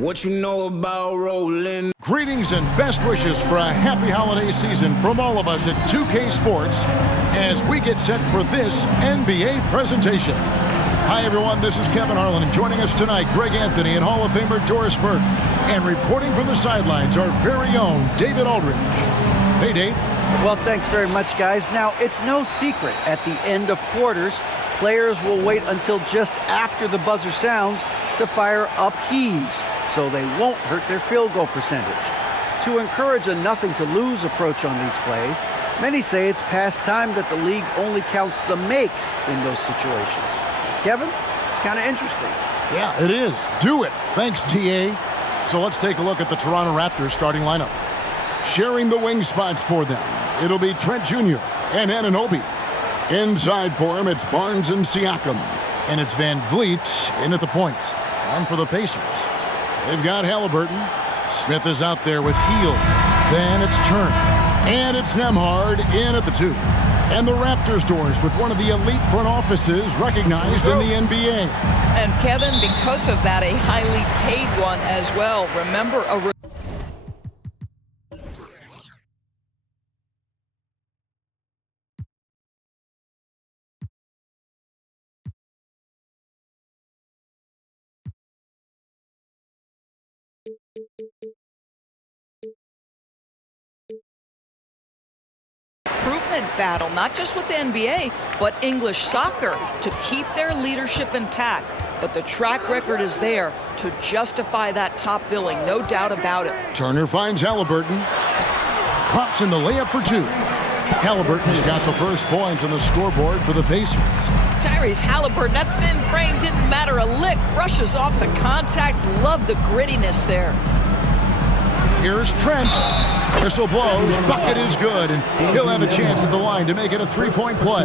What you know about rolling? Greetings and best wishes for a happy holiday season from all of us at 2K Sports as we get set for this NBA presentation. Hi everyone, this is Kevin Harlan, and joining us tonight, Greg Anthony and Hall of Famer Doris Burke. And reporting from the sidelines, our very own David Aldridge. Hey Dave. Well, thanks very much, guys. Now, it's no secret at the end of quarters, players will wait until just after the buzzer sounds to fire up heaves, so they won't hurt their field goal percentage. To encourage a nothing-to-lose approach on these plays, many say it's past time that the league only counts the makes in those situations. Kevin, it's kind of interesting. Yeah, it is. Do it. Thanks, TA. So let's take a look at the Toronto Raptors starting lineup. Sharing the wing spots for them, it'll be Trent Jr. and Anunoby. Inside for him, it's Barnes and Siakam. And it's Van Vliet in at the point. And for the Pacers, they've got Halliburton. Smith is out there with Hield. Then it's Turner. And it's Nembhard in at the 2. And the Raptors doors with one of the elite front offices recognized in the NBA. And Kevin, because of that, a highly paid one as well. Remember, a recruitment battle, not just with the NBA, but English soccer, to keep their leadership intact. But the track record is there to justify that top billing, no doubt about it. Turner finds Halliburton. Drops in the layup for 2. Halliburton's got the first points on the scoreboard for the Pacers. Tyrese Halliburton, that thin frame didn't matter a lick. Brushes off the contact. Love the grittiness there. Here's Trent. Whistle blows. Bucket is good, and he'll have a chance at the line to make it a three-point play.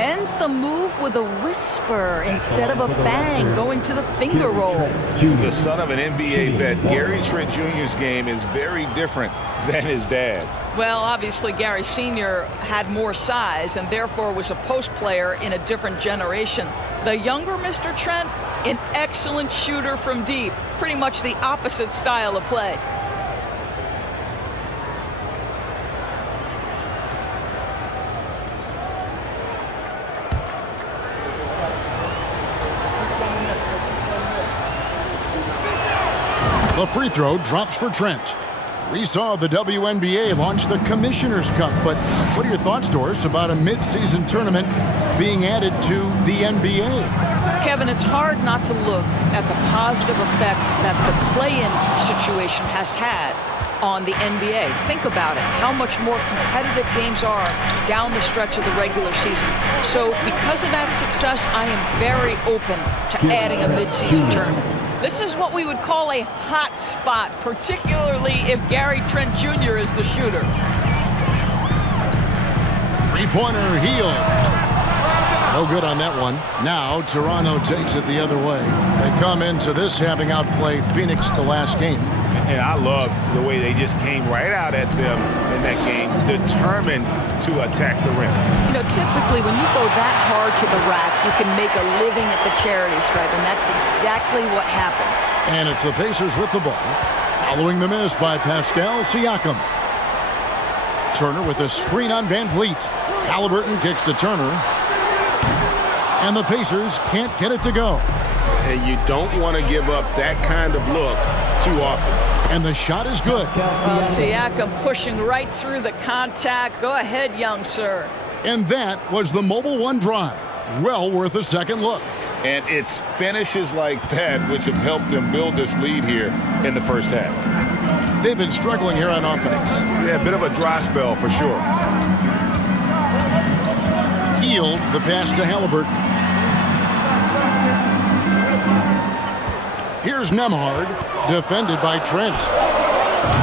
Ends the move with a whisper instead of a bang, going to the finger roll. The son of an NBA vet, Gary Trent Jr.'s game is very different than his dad's. Well, obviously, Gary Sr. had more size and therefore was a post player in a different generation. The younger Mr. Trent, an excellent shooter from deep. Pretty much the opposite style of play. The free throw drops for Trent. We saw the WNBA launch the Commissioner's Cup, but what are your thoughts, Doris, about a mid-season tournament being added to the NBA? Kevin, it's hard not to look at the positive effect that the play-in situation has had on the NBA. Think about it, how much more competitive games are down the stretch of the regular season. So because of that success, I am very open to adding a mid-season tournament. This is what we would call a hot spot, particularly if Gary Trent Jr. is the shooter. Three-pointer, Hield. No good on that one. Now Toronto takes it the other way. They come into this having outplayed Phoenix the last game. And I love the way they just came right out at them in that game, determined to attack the rim. You know, typically when you go that hard to the rack, you can make a living at the charity stripe, and that's exactly what happened. And it's the Pacers with the ball, following the miss by Pascal Siakam. Turner with a screen on Van Vliet. Halliburton kicks to Turner. And the Pacers can't get it to go. And you don't want to give up that kind of look too often. And the shot is good. Siakam pushing right through the contact. Go ahead, young sir. And that was the Mobile One drive. Well worth a second look. And it's finishes like that which have helped them build this lead here in the first half. They've been struggling here on offense. Yeah, a bit of a dry spell for sure. Hield the pass to Halliburton. Here's Nembhard, defended by Trent.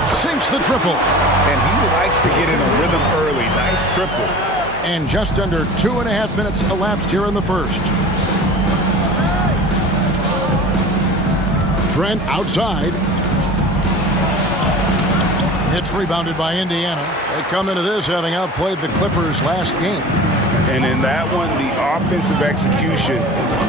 Sinks the triple. And he likes to get in a rhythm early. Nice triple. And just under 2.5 minutes elapsed here in the first. Trent outside. It's rebounded by Indiana. They come into this having outplayed the Clippers last game. And in that one, the offensive execution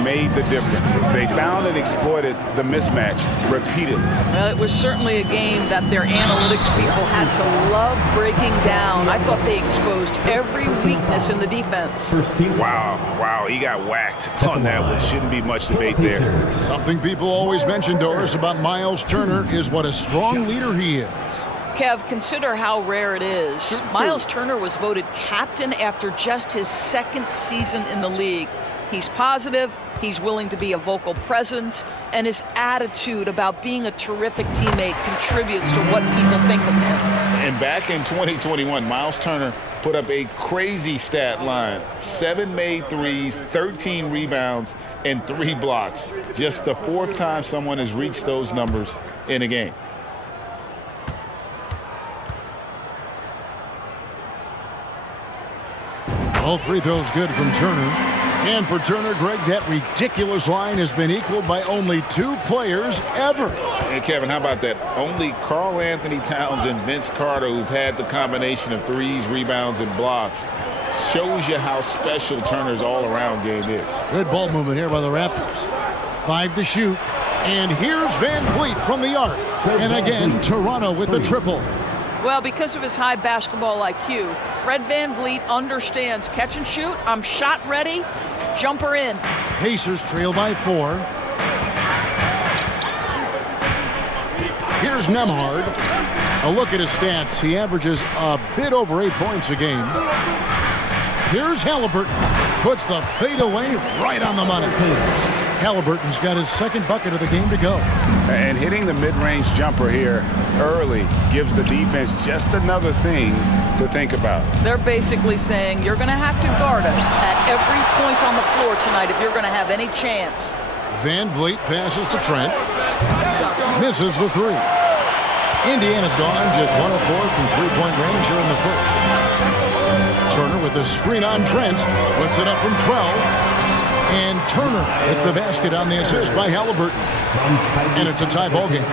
made the difference. They found and exploited the mismatch repeatedly. Well, it was certainly a game that their analytics people had to love breaking down. I thought they exposed every weakness in the defense. Wow, he got whacked on that one. Shouldn't be much debate there. Something people always mention, Doris, about Miles Turner is what a strong leader he is. Kev, consider how rare it is. Miles Turner was voted captain after just his second season in the league. He's positive, he's willing to be a vocal presence, and his attitude about being a terrific teammate contributes to what people think of him. And back in 2021, Miles Turner put up a crazy stat line. 7 made threes, 13 rebounds, and 3 blocks. Just the 4th time someone has reached those numbers in a game. All free throws good from Turner. And for Turner, Greg, that ridiculous line has been equaled by only 2 players ever. And Kevin, how about that? Only Karl Anthony Towns and Vince Carter, who've had the combination of threes, rebounds, and blocks, shows you how special Turner's all-around game is. Good ball movement here by the Raptors. 5 to shoot. And here's Van Vliet from the arc. And again, Toronto with the triple. Well, because of his high basketball IQ, Fred Van Vliet understands catch and shoot, I'm shot ready, jumper in. Pacers trail by 4. Here's Nembhard. A look at his stats. He averages a bit over 8 points a game. Here's Halliburton. Puts the fadeaway right on the money. Halliburton's got his 2nd bucket of the game to go. And hitting the mid-range jumper here early gives the defense just another thing to think about. They're basically saying you're going to have to guard us at every point on the floor tonight if you're going to have any chance. Van Vliet passes to Trent. Misses the 3. Indiana's gone just 1 of 4 from 3-point range here in the first. Turner with a screen on Trent. Puts it up from 12. And Turner with the basket on the assist by Halliburton. And it's a tie ball game.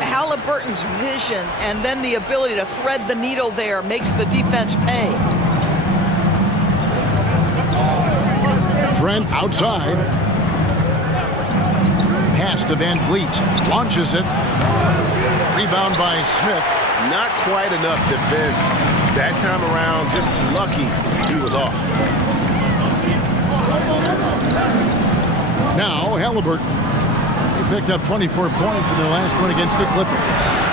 Halliburton's vision and then the ability to thread the needle there makes the defense pay. Trent outside. Pass to Van Vliet. Launches it. Rebound by Smith. Not quite enough defense that time around. Just lucky he was off. Now Halliburton. He picked up 24 points in their last one against the Clippers.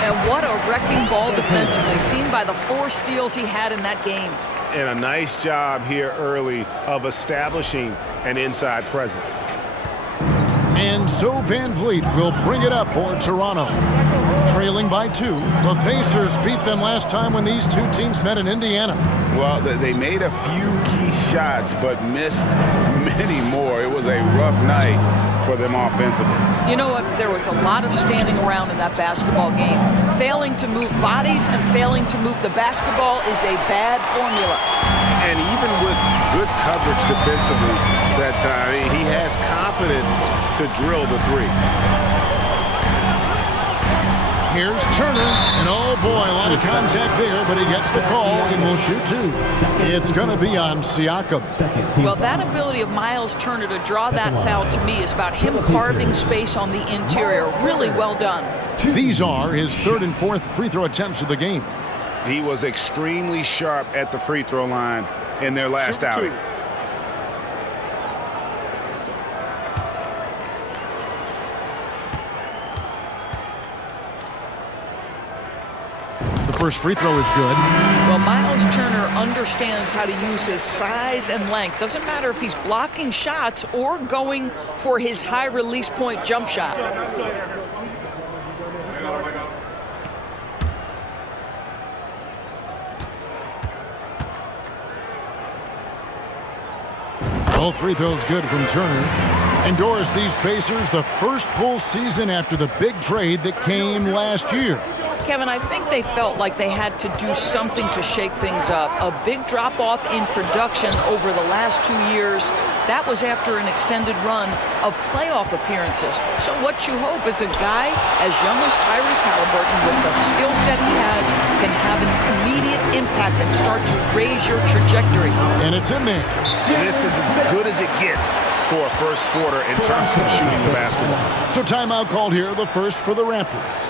And what a wrecking ball defensively, seen by the 4 steals he had in that game. And a nice job here early of establishing an inside presence. And so Van Vliet will bring it up for Toronto. Trailing by 2. The Pacers beat them last time when these 2 teams met in Indiana. Well, they made a few key shots, but missed many more. It was a rough night for them offensively. You know what? There was a lot of standing around in that basketball game. Failing to move bodies and failing to move the basketball is a bad formula. And even with good coverage defensively that time, he has confidence to drill the 3. Here's Turner, and oh boy, a lot of contact there, but he gets the call and will shoot 2. It's going to be on Siakam. Well, that ability of Miles Turner to draw that foul to me is about him carving space on the interior. Really well done. These are his 3rd and 4th free throw attempts of the game. He was extremely sharp at the free throw line in their last outing. First free throw is good. Well, Miles Turner understands how to use his size and length. Doesn't matter if he's blocking shots or going for his high release point jump shot. All free throws good from Turner. And Doris, these Pacers, the first full season after the big trade that came last year. Kevin, I think they felt like they had to do something to shake things up. A big drop-off in production over the last 2 years. That was after an extended run of playoff appearances. So what you hope is a guy as young as Tyrese Halliburton, with the skill set he has, can have an immediate impact and start to raise your trajectory. And it's in there. This is as good as it gets for a first quarter in terms of shooting the basketball. So timeout called here, the first for the Raptors.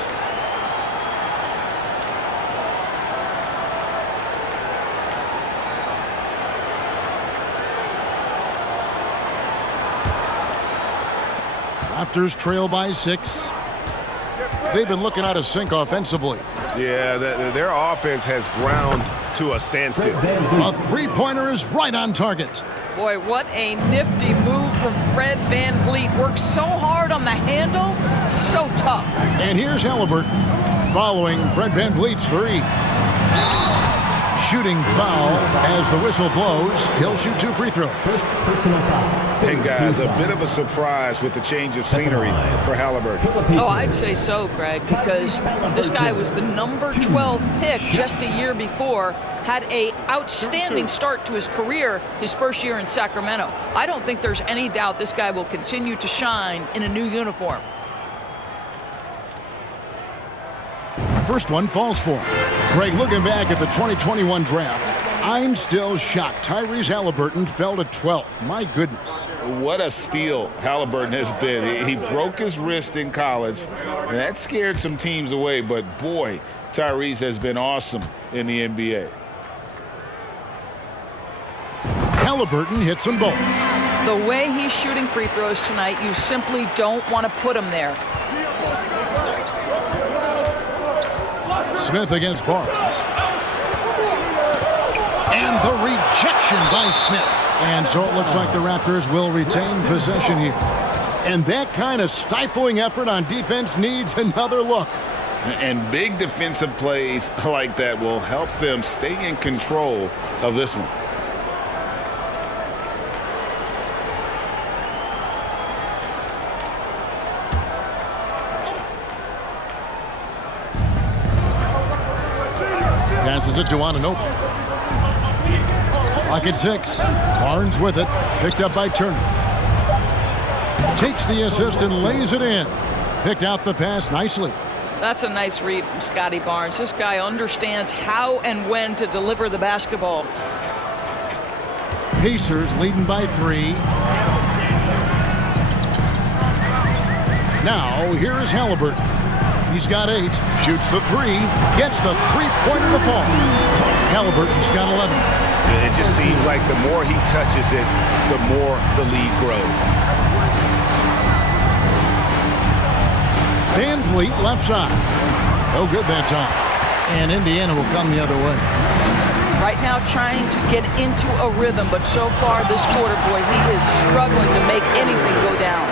Raptors trail by 6. They've been looking out of sync offensively. Yeah, their offense has ground to a standstill. A three-pointer is right on target. Boy, what a nifty move from Fred VanVleet. Works so hard on the handle, so tough. And here's Halliburton following Fred VanVleet's three. Shooting foul as the whistle blows. He'll shoot 2 free throws. Hey, guys, a bit of a surprise with the change of scenery for Halliburton. Oh, I'd say so, Greg, because this guy was the number 12 pick just a year before, had an outstanding start to his career his first year in Sacramento. I don't think there's any doubt this guy will continue to shine in a new uniform. First one falls for him. Greg, looking back at the 2021 draft, I'm still shocked Tyrese Halliburton fell to 12th. My goodness. What a steal Halliburton has been. He broke his wrist in college, and that scared some teams away. But, boy, Tyrese has been awesome in the NBA. Halliburton hits them both. The way he's shooting free throws tonight, you simply don't want to put him there. Smith against Barnes. And the rejection by Smith. And so it looks like the Raptors will retain possession here. And that kind of stifling effort on defense needs another look. And big defensive plays like that will help them stay in control of this one. Passes it to Anunoby. Clock at 6. Barnes with it. Picked up by Turner. Takes the assist and lays it in. Picked out the pass nicely. That's a nice read from Scotty Barnes. This guy understands how and when to deliver the basketball. Pacers leading by 3. Now, here is Halliburton. He's got 8, shoots the 3, gets the three-pointer to fall. Halliburton's got 11. It just seems like the more he touches it, the more the lead grows. VanVleet left side. No good that time. And Indiana will come the other way. Right now trying to get into a rhythm, but so far this quarter, boy, he is struggling to make anything go down.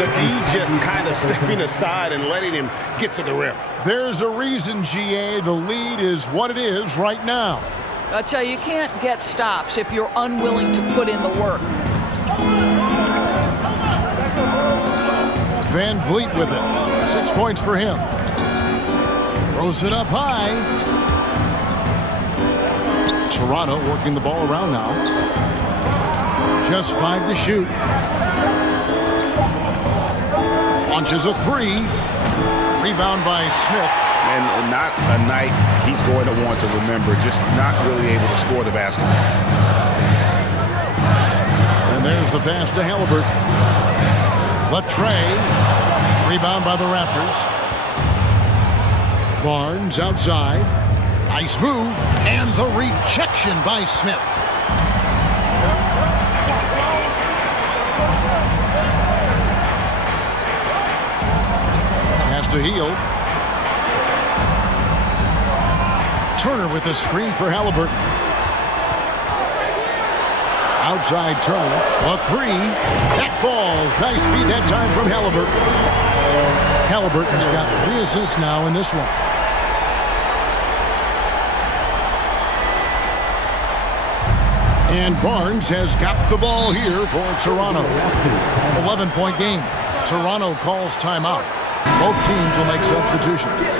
The D just kind of stepping aside and letting him get to the rim. There's a reason, GA, the lead is what it is right now. I tell you, you can't get stops if you're unwilling to put in the work. VanVleet with it. 6 points for him. Throws it up high. Toronto working the ball around now. Just 5 to shoot. Launches a 3. Rebound by Smith. And not a night he's going to want to remember, just not really able to score the basketball. And there's the pass to Halliburton. Latrey. Rebound by the Raptors. Barnes outside. Nice move. And the rejection by Smith. Pass to Hield. Turner with a screen for Halliburton. Outside Turner. A 3. That falls. Nice feed that time from Halliburton. Halliburton's got 3 assists now in this one. And Barnes has got the ball here for Toronto. 11-point game. Toronto calls timeout. Both teams will make substitutions.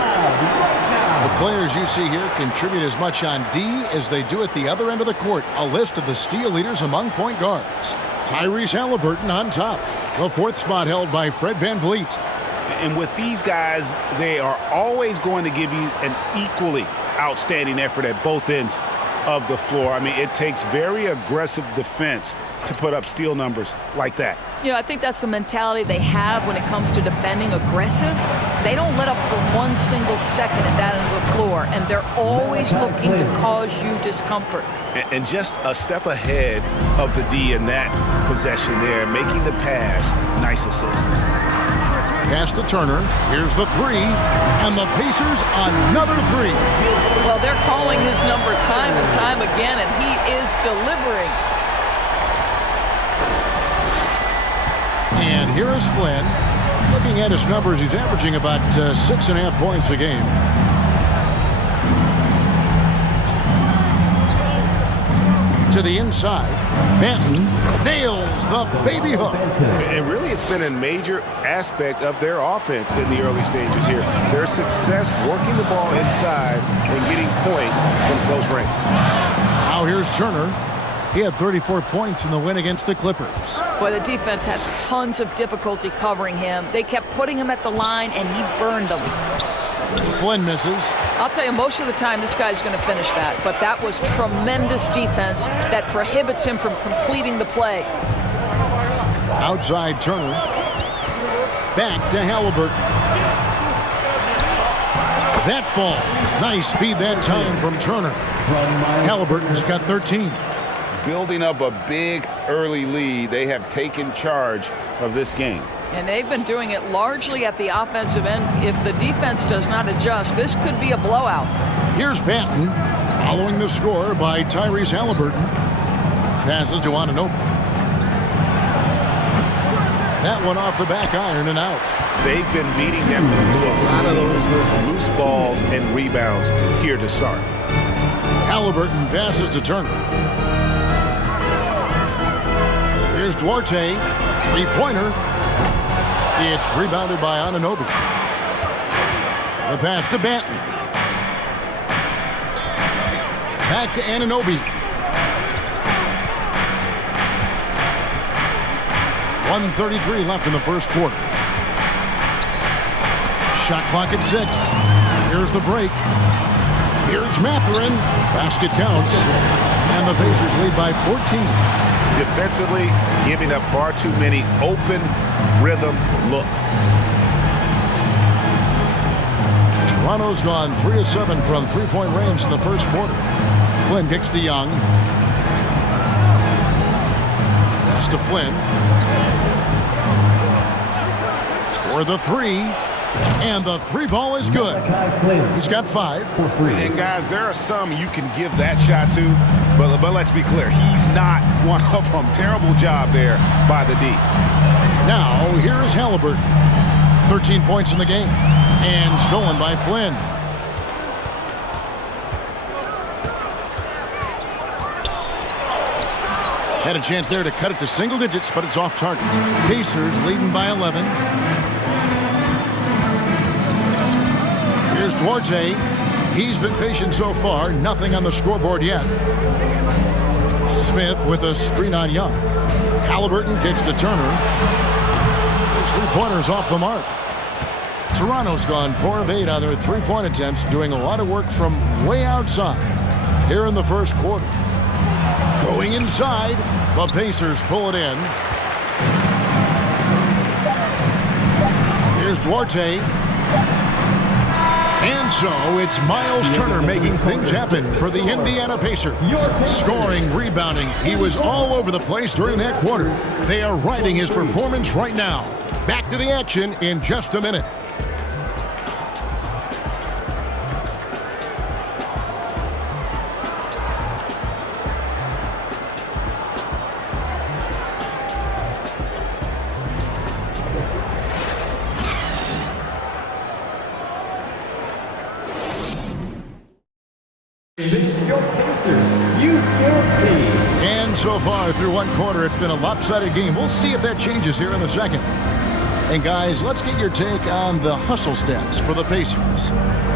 The players you see here contribute as much on D as they do at the other end of the court. A list of the steal leaders among point guards. Tyrese Halliburton on top. The fourth spot held by Fred VanVleet. And with these guys, they are always going to give you an equally outstanding effort at both ends of the floor. I mean, it takes very aggressive defense to put up steal numbers like that. You know, I think that's the mentality they have when it comes to defending aggressive. They don't let up for one single second at that end of the floor, and they're always looking to cause you discomfort. And just a step ahead of the D in that possession there, making the pass. Nice assist. Pass to Turner. Here's the three. And the Pacers another three. Well, they're calling his number time and time again, and he is delivering. And here is Flynn. Looking at his numbers, he's averaging about 6.5 points a game. To the inside. Benton nails the baby hook. And really, it's been a major aspect of their offense in the early stages here. Their success working the ball inside and getting points from close range. Now here's Turner. He had 34 points in the win against the Clippers. Boy, the defense had tons of difficulty covering him. They kept putting him at the line, and he burned them. Flynn misses. I'll tell you, most of the time, this guy's going to finish that. But that was tremendous defense that prohibits him from completing the play. Outside Turner. Back to Halliburton. That ball. Nice speed that time from Turner. Halliburton's got 13. Building up a big early lead, they have taken charge of this game. And they've been doing it largely at the offensive end. If the defense does not adjust, this could be a blowout. Here's Banton, following the score by Tyrese Halliburton. Passes to Anunoby. That one off the back iron and out. They've been beating them to a lot of those loose balls and rebounds here to start. Halliburton passes to Turner. Here's Duarte, three-pointer. It's rebounded by Anunoby. The pass to Banton. Back to Anunoby. 1:33 left in the first quarter. Shot clock at 6. Here's the break. Here's Mathurin. Basket counts. And the Pacers lead by 14. Defensively, giving up far too many open rhythm looks. Toronto's gone 3 of 7 from three-point range in the first quarter. Flynn kicks to Young. Pass to Flynn. For the three. And the three ball is good. He's got 5. And guys, there are some you can give that shot to, but let's be clear, he's not one of them. Terrible job there by the D. Now, here is Halliburton. 13 points in the game. And stolen by Flynn. Had a chance there to cut it to single digits, but it's off target. Pacers leading by 11. Here's Duarte. He's been patient so far. Nothing on the scoreboard yet. Smith with a screen on Young. Halliburton kicks to Turner. Those three-pointers off the mark. Toronto's gone 4 of 8 on their three-point attempts, doing a lot of work from way outside here in the first quarter. Going inside, the Pacers pull it in. Here's Duarte. And so it's Miles Turner making things happen for the Indiana Pacers. Scoring, rebounding, he was all over the place during that quarter. They are riding his performance right now. Back to the action in just a minute. And so far through one quarter, it's been a lopsided game. We'll see if that changes here in the second. And guys, let's get your take on the hustle stats for the Pacers.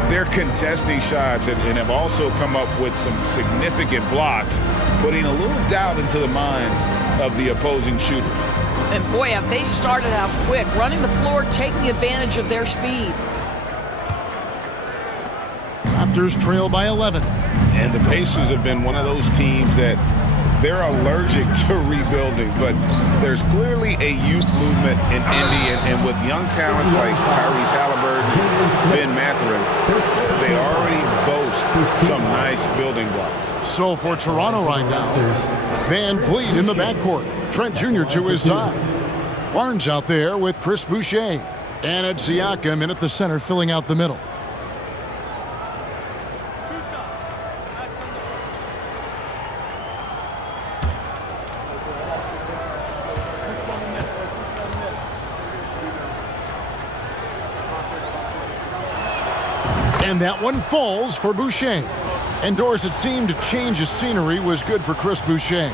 They're contesting shots and have also come up with some significant blocks, putting a little doubt into the minds of the opposing shooter. And boy, have they started out quick, running the floor, taking advantage of their speed. Raptors trail by 11. And the Pacers have been one of those teams that they're allergic to rebuilding, but there's clearly a youth movement in Indy, and with young talents like Tyrese Halliburton, Ben Mathurin, they already boast some nice building blocks. So for Toronto right now, Van Vliet in the backcourt, Trent Jr. to his side. Barnes out there with Chris Boucher, and it's Siakam in at the center filling out the middle. And that one falls for Boucher. And Doris, it seemed to change his scenery was good for Chris Boucher.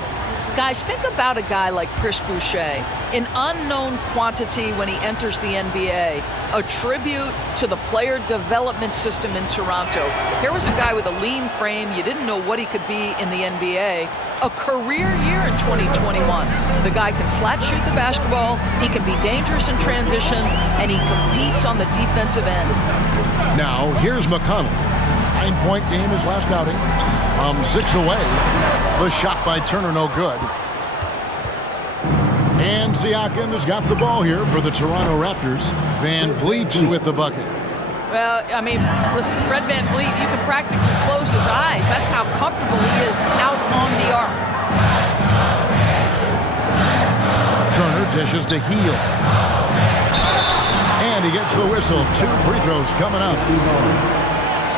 Guys, think about a guy like Chris Boucher, an unknown quantity when he enters the NBA, a tribute to the player development system in Toronto. Here was a guy with a lean frame. You didn't know what he could be in the NBA. A career year in 2021. The guy can flat shoot the basketball, he can be dangerous in transition, and he competes on the defensive end. Now, here's McConnell. 9-point game his last outing. From 6 away. The shot by Turner no good. And Siakam has got the ball here for the Toronto Raptors. Van Vliet with the bucket. Well, I mean, listen, Fred Van Vliet, you can practically close his eyes. That's how comfortable he is out on the arc. Turner dishes to Heel. And he gets the whistle. 2 free throws coming up.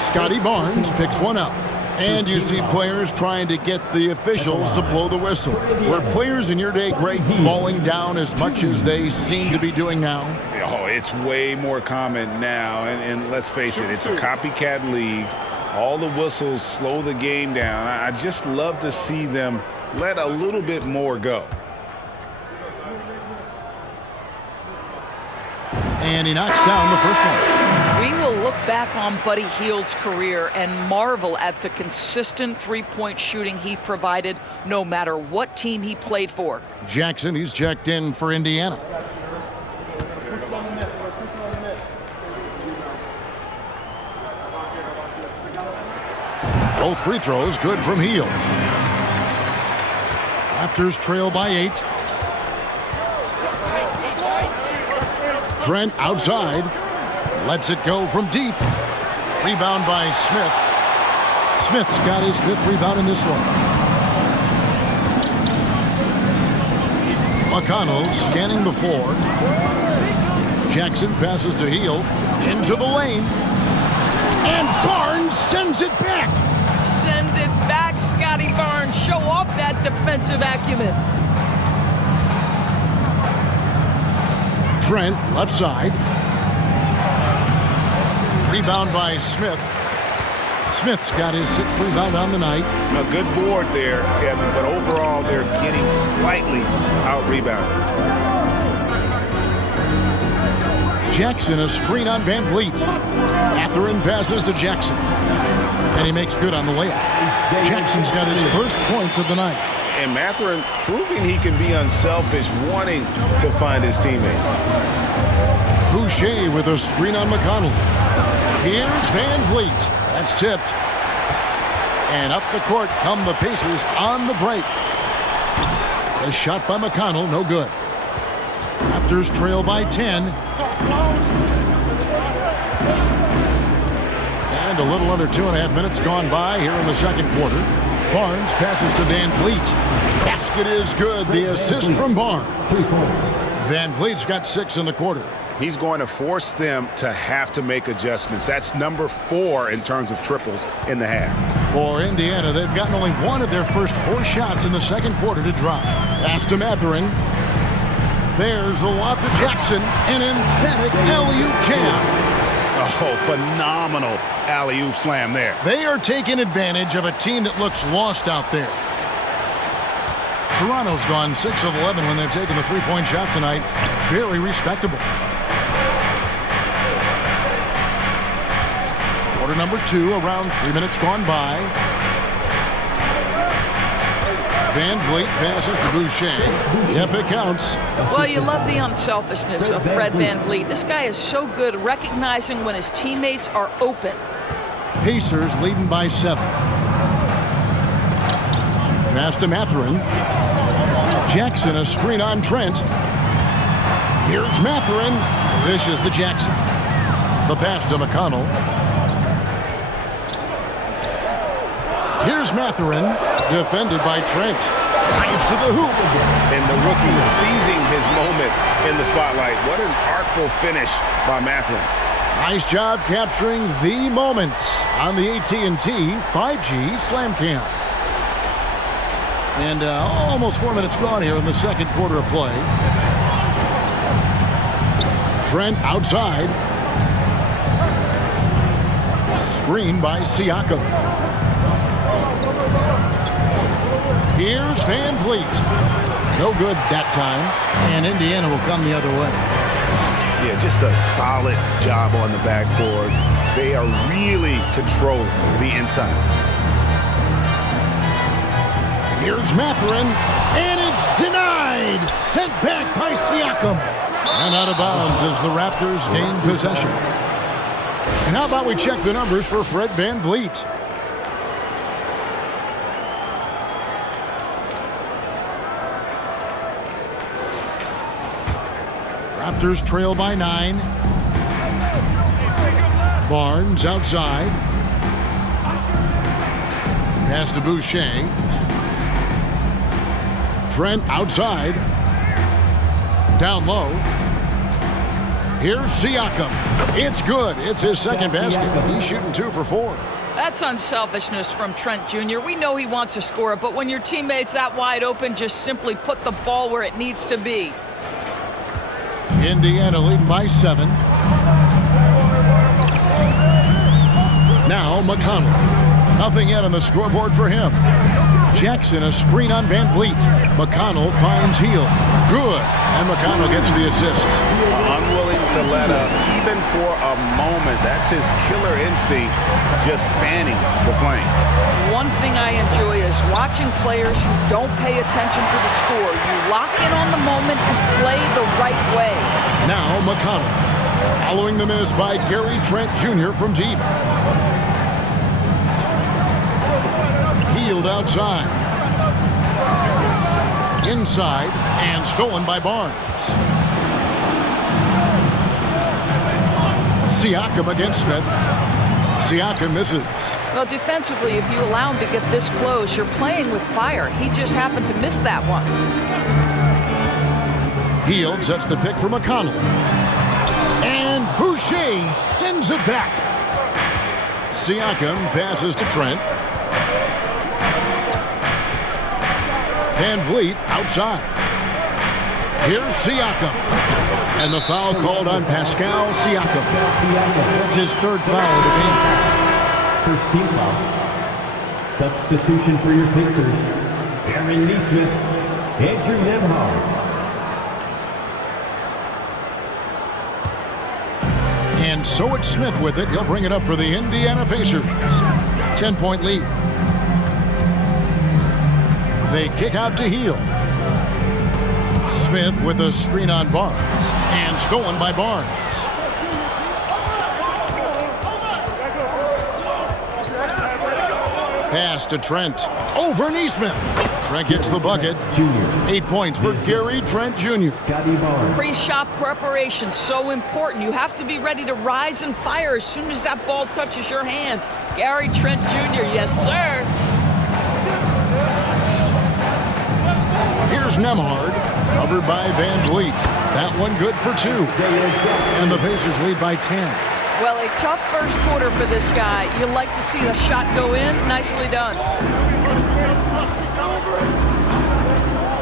Scotty Barnes picks one up. And you see players trying to get the officials to blow the whistle. Were players in your day, Greg, falling down as much as they seem to be doing now? Oh, it's way more common now. And let's face it, it's a copycat league. All the whistles slow the game down. I just love to see them let a little bit more go. And he knocks down the first one. We will look back on Buddy Hield's career and marvel at the consistent three-point shooting he provided no matter what team he played for. Jackson, he's checked in for Indiana. Both free throws good from Hield. Raptors trail by 8. Trent outside. Lets it go from deep. Rebound by Smith. Smith's got his 5th rebound in this one. McConnell scanning the floor. Jackson passes to Hield. Into the lane. And Barnes sends it back. Send it back, Scotty Barnes. Show off that defensive acumen. Trent, left side. Rebound by Smith. Smith's got his 6th rebound on the night. A good board there, Kevin, but overall they're getting slightly out-rebounded. Jackson, a screen on Van Vliet. Mathurin passes to Jackson. And he makes good on the layup. Jackson's got his first points of the night. And Mathurin proving he can be unselfish, wanting to find his teammate. Boucher with a screen on McConnell. Here's Van Vliet. That's tipped. And up the court come the Pacers on the break. A shot by McConnell, no good. Raptors trail by 10. And a little under 2.5 minutes gone by here in the second quarter. Barnes passes to Van Vliet. Basket is good. The assist from Barnes. Van Vliet's got 6 in the quarter. He's going to force them to have to make adjustments. That's number 4 in terms of triples in the half. For Indiana, they've gotten only 1 of their first 4 shots in the second quarter to drop. Pass to Mathurin. There's a lob to Jackson. An emphatic alley-oop jam. Oh, phenomenal alley-oop slam there. They are taking advantage of a team that looks lost out there. Toronto's gone 6 of 11 when they've taken the three-point shot tonight. Very respectable. Quarter number 2, around 3 minutes gone by. Van Vliet passes to Boucher. Yep, it counts. Well, you love the unselfishness of Fred Van Vliet. This guy is so good recognizing when his teammates are open. Pacers leading by 7. Pass to Mathurin. Jackson, a screen on Trent. Here's Mathurin. Dishes to Jackson. The pass to McConnell. Here's Mathurin, defended by Trent. Drives to the hoop. And the rookie seizing his moment in the spotlight. What an artful finish by Mathurin. Nice job capturing the moments on the AT&T 5G Slam Cam. And almost 4 minutes gone here in the second quarter of play. Trent outside. Screen by Siakam. Here's Van Vliet. No good that time. And Indiana will come the other way. Yeah, just a solid job on the backboard. They are really controlling the inside. Here's Mathurin, and it's denied. Sent back by Siakam. And out of bounds as the Raptors gain possession. And how about we check the numbers for Fred Van Vliet? Raptors trail by 9. Barnes outside. Pass to Boucher. Trent outside. Down low. Here's Siakam. It's good. It's his second basket. He's shooting 2 for 4. That's unselfishness from Trent Jr. We know he wants to score, but when your teammate's that wide open, just simply put the ball where it needs to be. Indiana leading by 7. Now McConnell. Nothing yet on the scoreboard for him. Jackson, a screen on Van Vliet. McConnell finds Hield. Good. And McConnell gets the assist. Unwilling to let up, even for a moment. That's his killer instinct, just fanning the flame. One thing I enjoy is watching players who don't pay attention to the score. You lock in on the moment and play the right way. Now McConnell. Following the miss by Gary Trent Jr. from deep. Hield outside. Inside and stolen by Barnes. Siakam against Smith. Siakam misses. Well, defensively, if you allow him to get this close, you're playing with fire. He just happened to miss that one. Hield sets the pick for McConnell. And Boucher sends it back. Siakam passes to Trent. Van Vliet outside. Here's Siakam. And the foul called on Pascal Siakam. That's his 3rd foul of the game. First team foul. Substitution for your Pacers. Aaron Nesmith, Andrew Nembhard. And so it's Smith with it. He'll bring it up for the Indiana Pacers. 10-point lead. They kick out to Hield. Smith with a screen on Barnes. And stolen by Barnes. Pass to Trent. Over Nesmith. Trent gets the bucket. 8 points for Gary Trent Jr. Pre-shot preparation, so important. You have to be ready to rise and fire as soon as that ball touches your hands. Gary Trent Jr., yes, sir. Here's Nembhard, covered by Van Vliet. That one good for 2. And the Pacers lead by 10. Well, a tough first quarter for this guy. You like to see the shot go in. Nicely done.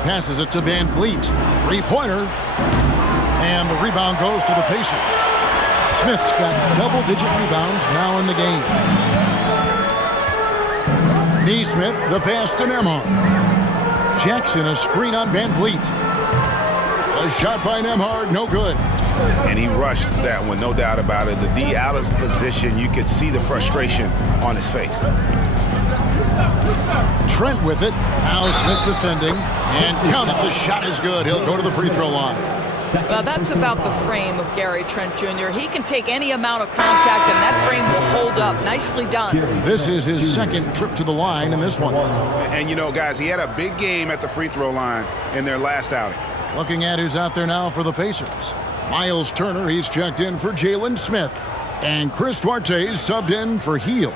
Passes it to Van Vliet. 3-pointer. And the rebound goes to the Pacers. Smith's got double-digit rebounds now in the game. Nesmith, the pass to Nembhard. Jackson, a screen on Van Vliet. A shot by Nembhard, no good. And he rushed that one, no doubt about it. The D out of position, you could see the frustration on his face. Trent with it. Now Smith defending. And counted. The shot is good. He'll go to the free throw line. Well, that's about the frame of Gary Trent Jr. He can take any amount of contact, and that frame will hold up. Nicely done. This is his second trip to the line in this one. And, you know, guys, he had a big game at the free throw line in their last outing. Looking at who's out there now for the Pacers. Miles Turner, he's checked in for Jalen Smith. And Chris Duarte's subbed in for Heel.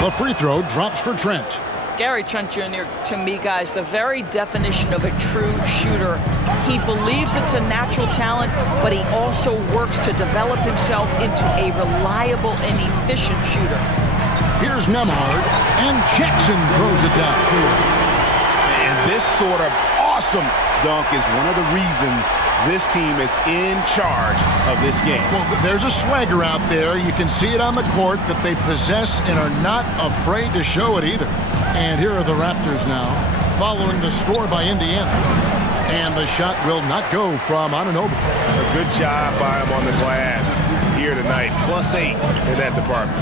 The free throw drops for Trent. Gary Trent Jr., to me, guys, the very definition of a true shooter. He believes it's a natural talent, but he also works to develop himself into a reliable and efficient shooter. Here's Nemhard, and Jackson throws it down. And this sort of awesome dunk is one of the reasons this team is in charge of this game. Well, there's a swagger out there. You can see it on the court that they possess and are not afraid to show it either. And here are the Raptors now, following the score by Indiana. And the shot will not go from Anunoby. A good job by him on the glass here tonight. +8 in that department.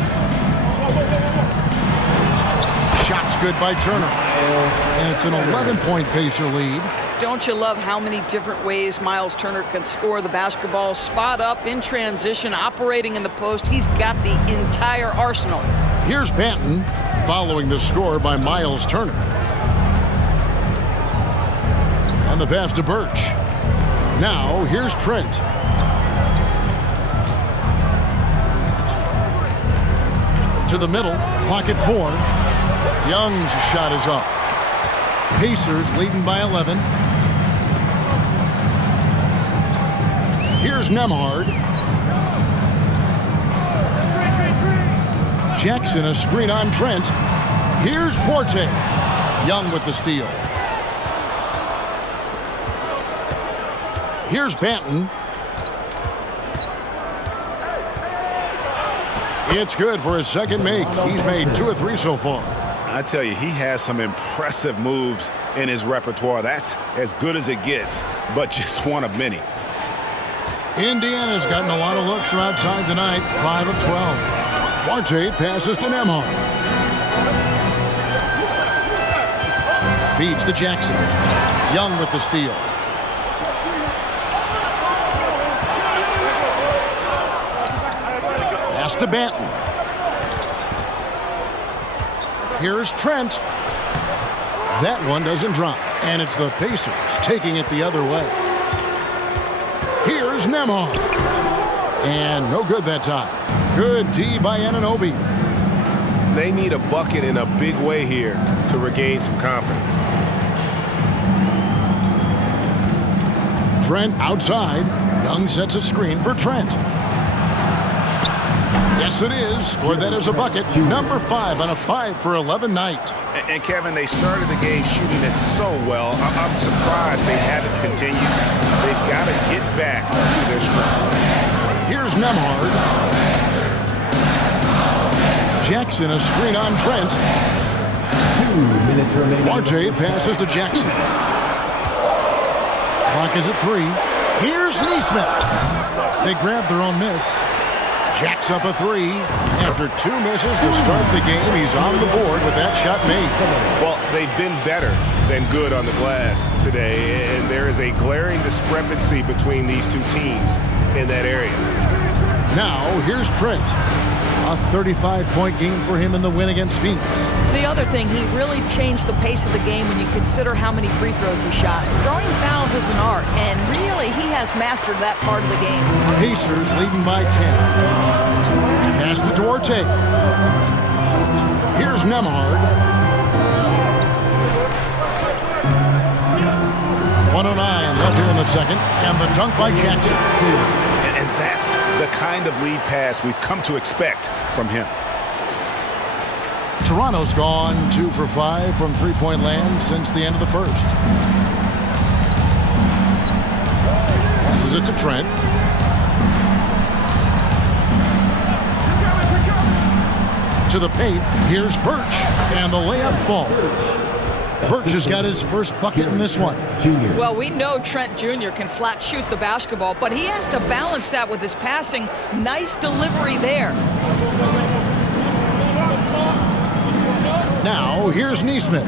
Shot's good by Turner. And it's an 11-point Pacer lead. Don't you love how many different ways Miles Turner can score the basketball? Spot up, in transition, operating in the post. He's got the entire arsenal. Here's Banton, following the score by Miles Turner. And the pass to Birch. Now, here's Trent. To the middle, clock at 4. Young's shot is off. Pacers leading by 11. Here's Nemhard. Jackson, a screen on Trent. Here's Duarte. Young with the steal. Here's Banton. It's good for his second make. He's made 2 of 3 so far. I tell you, he has some impressive moves in his repertoire. That's as good as it gets, but just one of many. Indiana's gotten a lot of looks from outside tonight, 5 of 12. Duarte passes to Nemhard. Feeds to Jackson. Young with the steal. Pass to Banton. Here's Trent. That one doesn't drop. And it's the Pacers taking it the other way. Here's Nemhard. And no good that time. Good D by Anunoby. They need a bucket in a big way here to regain some confidence. Trent outside. Young sets a screen for Trent. Yes, it is. Scored that as a bucket. Number 5 on a 5 for 11 night. And Kevin, they started the game shooting it so well. I'm surprised they haven't continued. They've got to get back to their strength. Here's Nemhard. Jackson, a screen on Trent. 2 minutes remaining. Duarte passes to Jackson. Clock is at 3. Here's Neesmith. They grab their own miss. Jacks up a 3. After 2 misses to start the game, he's on the board with that shot made. Well, they've been better than good on the glass today, and there is a glaring discrepancy between these two teams in that area. Now, here's Trent. A 35-point game for him in the win against Phoenix. The other thing, he really changed the pace of the game when you consider how many free throws he shot. Drawing fouls is an art, and really, he has mastered that part of the game. Pacers leading by 10. Pass to Duarte. Here's Nemhard. 109 left here in the second, and the dunk by Jackson. And that's the kind of lead pass we've come to expect from him. Toronto's gone 2 for 5 from three-point land since the end of the first. Passes it to Trent. To the paint, here's Birch, and the layup falls. Birch has got his first bucket in this one. Junior. Well, we know Trent Jr. can flat shoot the basketball, but he has to balance that with his passing. Nice delivery there. Now, here's Neesmith.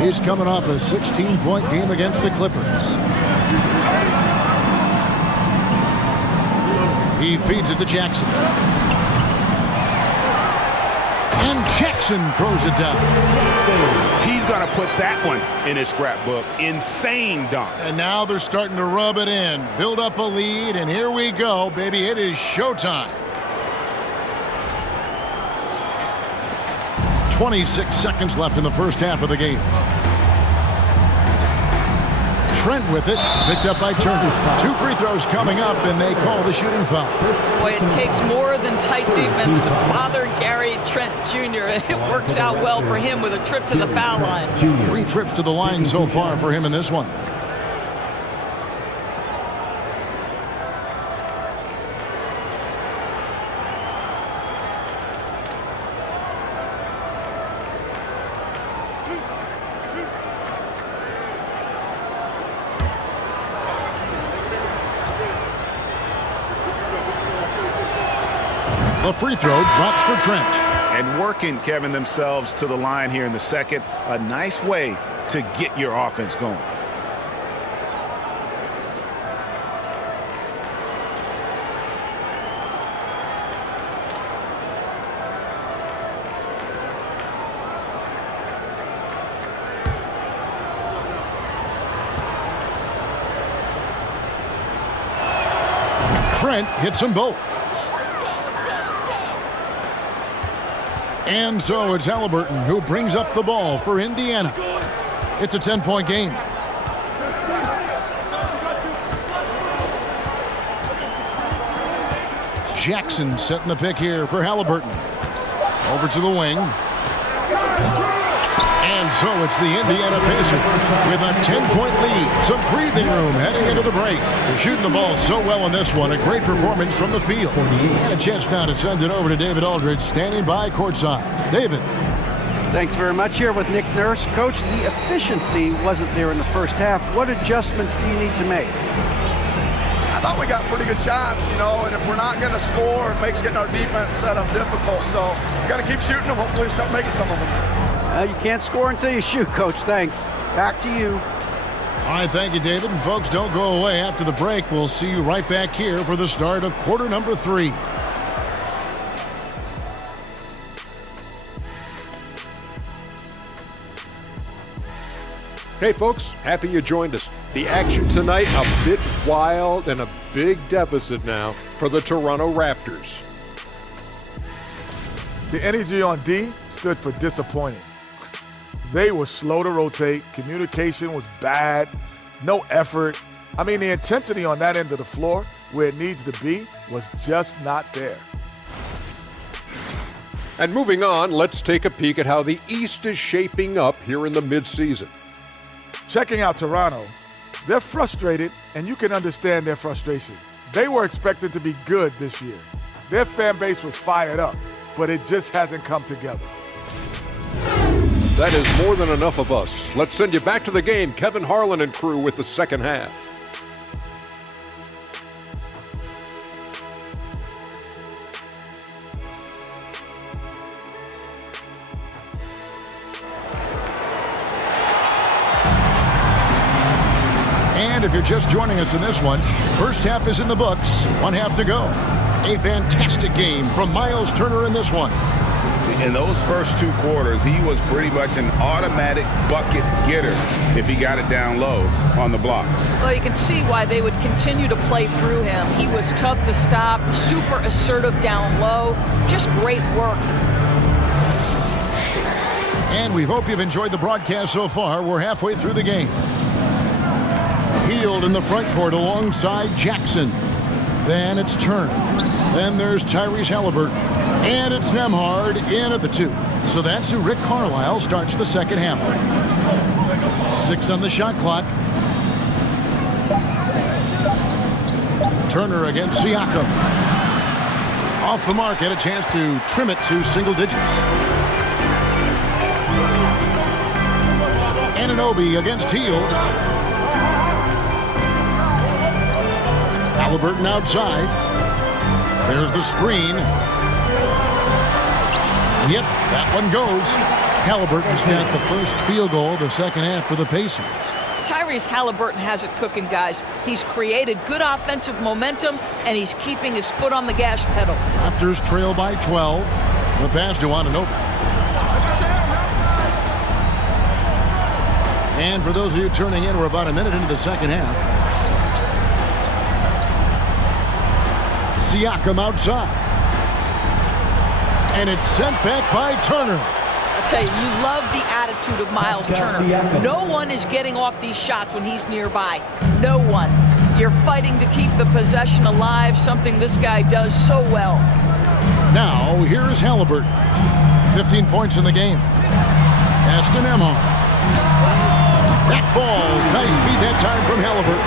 He's coming off a 16-point game against the Clippers. He feeds it to Jackson. And Jackson throws it down. He's going to put that one in his scrapbook. Insane dunk. And now they're starting to rub it in, build up a lead, and here we go, baby. It is showtime. 26 seconds left in the first half of the game. Trent with it, picked up by Turner. 2 free throws coming up, and they call the shooting foul. Boy, it takes more than tight defense to bother Gary Trent Jr. It works out well for him with a trip to the foul line. 3 trips to the line so far for him in this one. A free throw drops for Trent. And working, Kevin, themselves to the line here in the second. A nice way to get your offense going. Trent hits them both. And so it's Halliburton who brings up the ball for Indiana. It's a 10-point game. Jackson setting the pick here for Halliburton. Over to the wing. And so it's the Indiana Pacers with a 10-point lead. Some breathing room heading into the break. They're shooting the ball so well in this one. A great performance from the field. And a chance now to send it over to David Aldridge, standing by courtside. David. Thanks very much. Here with Nick Nurse. Coach, the efficiency wasn't there in the first half. What adjustments do you need to make? I thought we got pretty good shots, you know, and if we're not going to score, it makes getting our defense set up difficult. So we got to keep shooting them. Hopefully we start making some of them. You can't score until you shoot, Coach. Thanks. Back to you. All right, thank you, David. And folks, don't go away after the break. We'll see you right back here for the start of quarter number 3. Hey folks, happy you joined us. The action tonight a bit wild and a big deficit now for the Toronto Raptors. The energy on D stood for disappointing. They were slow to rotate, communication was bad, no effort. I mean, the intensity on that end of the floor, where it needs to be, was just not there. And moving on, let's take a peek at how the East is shaping up here in the midseason. Checking out Toronto, they're frustrated, and you can understand their frustration. They were expected to be good this year. Their fan base was fired up, but it just hasn't come together. That is more than enough of us. Let's send you back to the game. Kevin Harlan and crew with the second half. And if you're just joining us in this one, first half is in the books, 1 half to go. A fantastic game from Miles Turner in this one. In those first 2 quarters, he was pretty much an automatic bucket getter if he got it down low on the block. Well, you can see why they would continue to play through him. He was tough to stop, super assertive down low, just great work. And we hope you've enjoyed the broadcast so far. We're halfway through the game. Hield in the front court alongside Jackson. Then it's Turner. Then there's Tyrese Halliburton. And it's Nembhard in at the 2. So that's who Rick Carlisle starts the second half with. 6 on the shot clock. Turner against Siakam. Off the mark, had a chance to trim it to single digits. Anunoby against Hield. Halliburton outside. There's the screen. Yep, that one goes. Halliburton's got the first field goal of the second half for the Pacers. Tyrese Halliburton has it cooking, guys. He's created good offensive momentum, and he's keeping his foot on the gas pedal. Raptors trail by 12. The pass to Anunoby. And for those of you turning in, we're about a minute into the second half. Siakam outside. And it's sent back by Turner. I tell you, you love the attitude of Miles Turner. No one is getting off these shots when he's nearby. No one. You're fighting to keep the possession alive, something this guy does so well. Now, here is Halliburton. 15 points in the game. Aston Emhoff. That falls. Nice feed that time from Halliburton.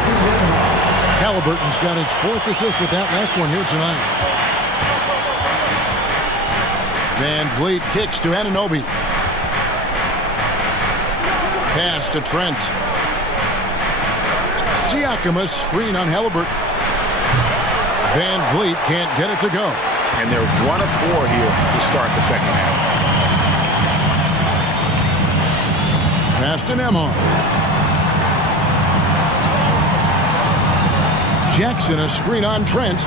Halliburton's got his fourth assist with that last one here tonight. Van Vliet kicks to Anunoby. Pass to Trent. Siakam a screen on Halliburton. Van Vliet can't get it to go. And they're 1 of 4 here to start the second half. Pass to Nemhard. Jackson a screen on Trent.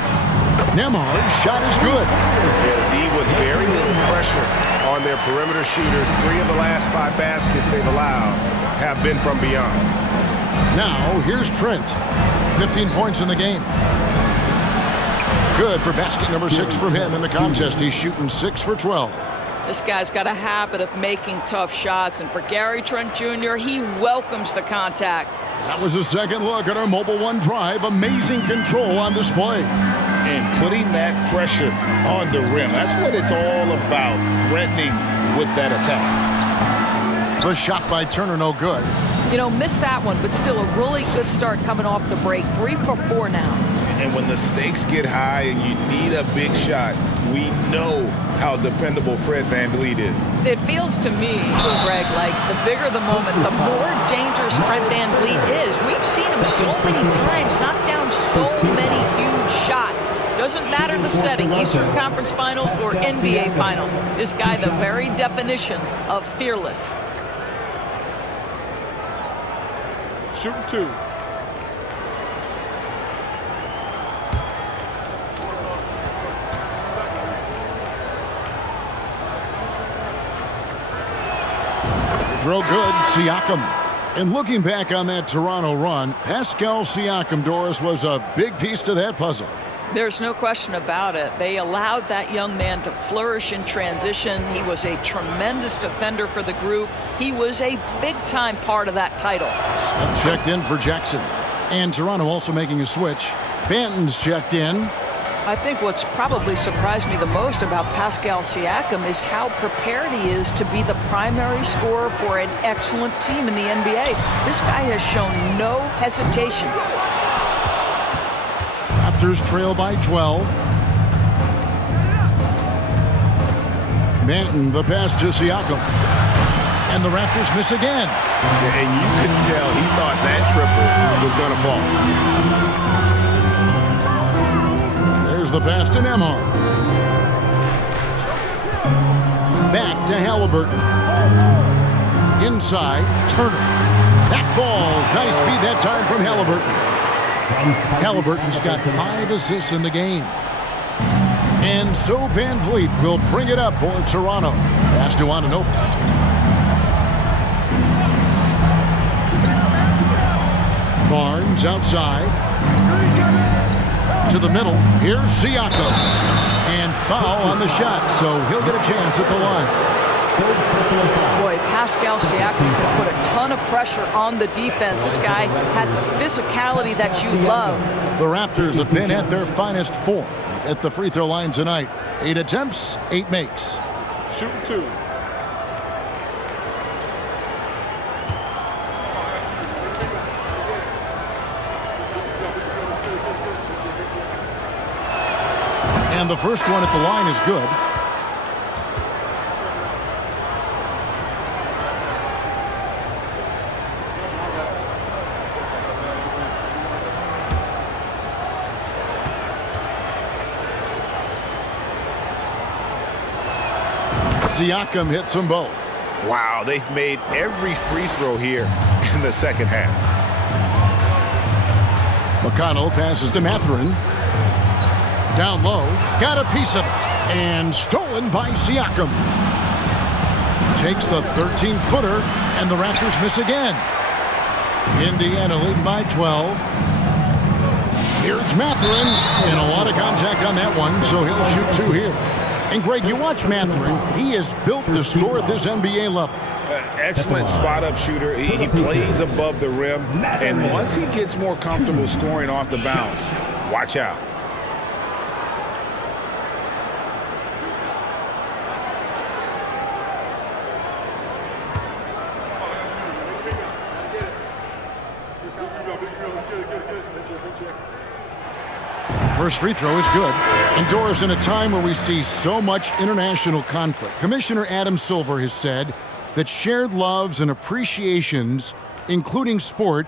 Nemhard's shot is good. Yeah, the D with very little pressure on their perimeter shooters. 3 of the last 5 baskets they've allowed have been from beyond. Now, here's Trent. 15 points in the game. Good for basket number 6 from him in the contest. He's shooting 6 for 12. This guy's got a habit of making tough shots, and for Gary Trent Jr., he welcomes the contact. That was a second look at our Mobile One drive. Amazing control on display. And putting that pressure on the rim. That's what it's all about, threatening with that attack. The shot by Turner, no good. You know, missed that one, but still a really good start coming off the break. 3 for 4 now. And when the stakes get high and you need a big shot, we know how dependable Fred VanVleet is. It feels to me, Greg, like the bigger the moment, the more dangerous Fred VanVleet is. We've seen him so many times knock down so many huge shots. Doesn't matter the setting, Eastern Conference Finals or NBA Finals. This guy, the very definition of fearless. Shooting 2. Throw good, Siakam. And looking back on that Toronto run, Pascal Siakam, Doris, was a big piece to that puzzle. There's no question about it. They allowed that young man to flourish in transition. He was a tremendous defender for the group. He was a big-time part of that title. Smith checked in for Jackson. And Toronto also making a switch. Banton's checked in. I think what's probably surprised me the most about Pascal Siakam is how prepared he is to be the primary scorer for an excellent team in the NBA. This guy has shown no hesitation. Raptors trail by 12. Banton, the pass to Siakam. And the Raptors miss again. And you could tell he thought that triple was going to fall. There's the pass to Nemhard. Back to Halliburton. Inside, Turner. That falls. Nice feed that time from Halliburton. Halliburton's got 5 assists in the game. And so Van Vliet will bring it up for Toronto. Pass to Anunoby. Barnes outside. To the middle. Here's Siakam. And foul on the shot, so he'll get a chance at the line. Boy, Pascal Siakam can put a ton of pressure on the defense. This guy has a physicality that you love. The Raptors have been at their finest form at the free throw line tonight. 8 attempts, 8 makes. Shooting 2. And the first one at the line is good. Siakam hits them both. Wow, they've made every free throw here in the second half. McConnell passes to Mathurin. Down low, got a piece of it, and stolen by Siakam. Takes the 13-footer, and the Raptors miss again. Indiana leading by 12. Here's Mathurin, and a lot of contact on that one, so he'll shoot 2 here. And Greg, you watch Mathurin. He is built to score at this NBA level. Excellent spot-up shooter. He plays above the rim, and once he gets more comfortable scoring off the bounce, watch out. First free throw is good. And Doris, in a time where we see so much international conflict, Commissioner Adam Silver has said that shared loves and appreciations, including sport,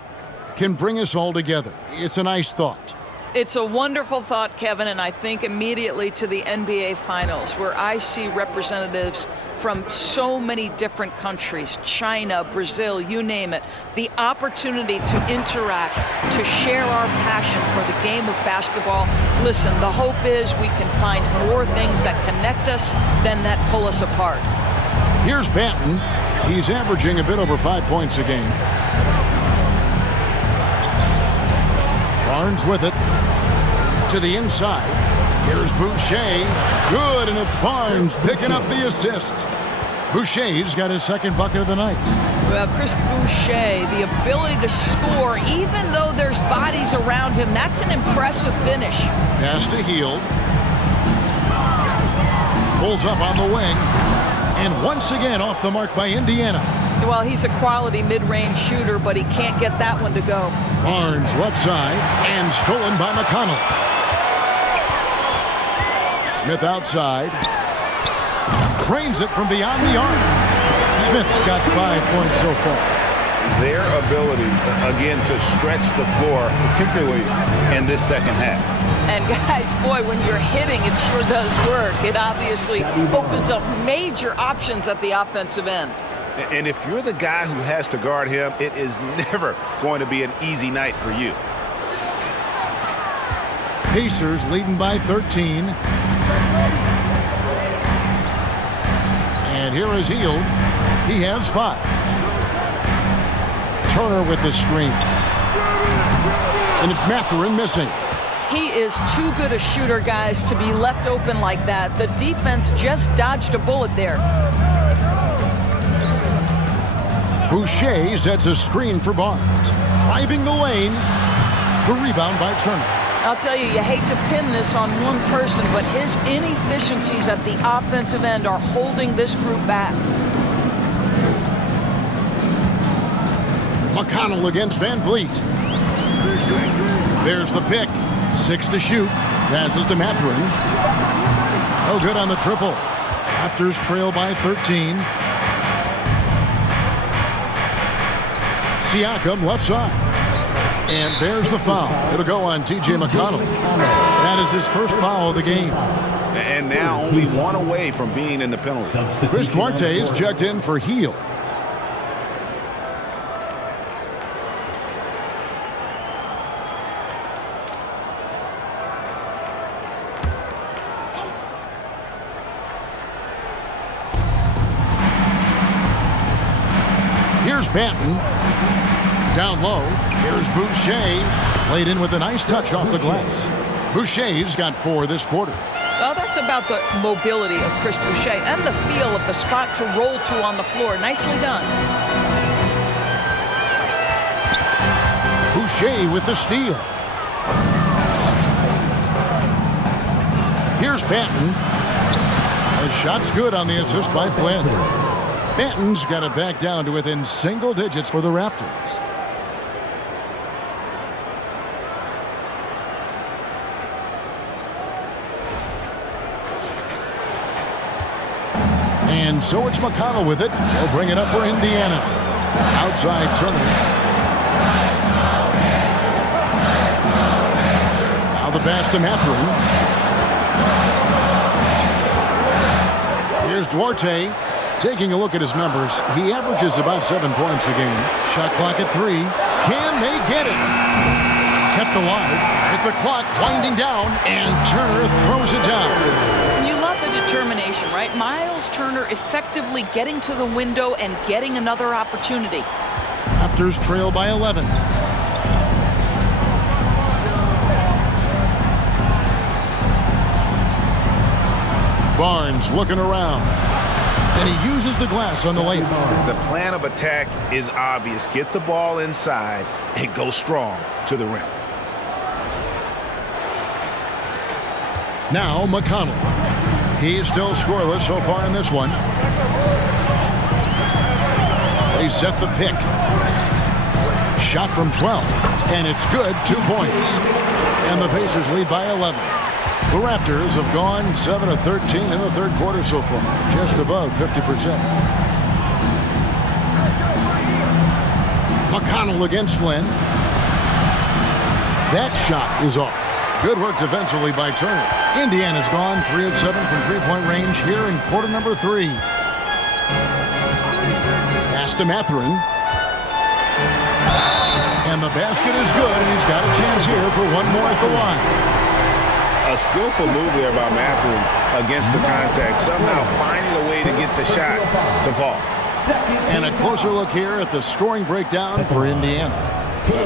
can bring us all together. It's a nice thought. It's a wonderful thought, Kevin, and I think immediately to the NBA Finals, where I see representatives from so many different countries, China, Brazil, you name it, the opportunity to interact, to share our passion for the game of basketball. Listen, the hope is we can find more things that connect us than that pull us apart. Here's Banton. He's averaging a bit over 5 points a game. Barnes with it. To the inside. Here's Boucher. Good, and it's Barnes picking up the assist. Boucher's got his second bucket of the night. Well, Chris Boucher, the ability to score, even though there's bodies around him, that's an impressive finish. Pass to Hield. Pulls up on the wing. And once again off the mark by Indiana. Well, he's a quality mid-range shooter, but he can't get that one to go. Barnes left side and stolen by McConnell. Smith outside. Cranes it from beyond the arc. Smith's got 5 points so far. Their ability, again, to stretch the floor, particularly in this second half. And guys, boy, when you're hitting, it sure does work. It obviously opens up major options at the offensive end. And if you're the guy who has to guard him, it is never going to be an easy night for you. Pacers leading by 13. And here is Hield. He has 5. Turner with the screen. And it's Mathurin missing. He is too good a shooter, guys, to be left open like that. The defense just dodged a bullet there. Boucher sets a screen for Barnes. Driving the lane. The rebound by Turner. I'll tell you, you hate to pin this on one person, but his inefficiencies at the offensive end are holding this group back. McConnell against Van Vliet. There's the pick. 6 to shoot. Passes to Mathurin. Oh, good on the triple. Raptors trail by 13. Siakam left side. And there's the foul. It'll go on T.J. McConnell. That is his first foul of the game. And now only 1 away from being in the penalty. Chris Duarte is checked in for Hield. Here's Banton. Down low. Here's Boucher. Laid in with a nice touch off the glass. Boucher's got 4 this quarter. Well, that's about the mobility of Chris Boucher and the feel of the spot to roll to on the floor. Nicely done. Boucher with the steal. Here's Banton. The shot's good on the assist by Flynn. Banton's got it back down to within single digits for the Raptors. And so it's McConnell with it. He'll bring it up for Indiana. Outside Turner. Now the pass to Mathurin. Here's Duarte. Taking a look at his numbers, he averages about 7 points a game. Shot clock at 3. Can they get it? Kept alive with the clock winding down, and Turner throws it down. You love the determination, right? Miles Turner effectively getting to the window and getting another opportunity. Raptors trail by 11. Barnes looking around, and he uses the glass on the layup. The plan of attack is obvious. Get the ball inside and go strong to the rim. Now McConnell. He's still scoreless so far in this one. They set the pick. Shot from 12, and it's good. 2 points. And the Pacers lead by 11. The Raptors have gone 7 of 13 in the third quarter so far, just above 50%. McConnell against Flynn. That shot is off. Good work defensively by Turner. Indiana's gone 3 of 7 from three-point range here in quarter number 3. Pass to Mathurin. And the basket is good, and he's got a chance here for one more at the line. A skillful move there by Mathurin against the contact, somehow finding a way to get the shot to fall. And a closer look here at the scoring breakdown for Indiana.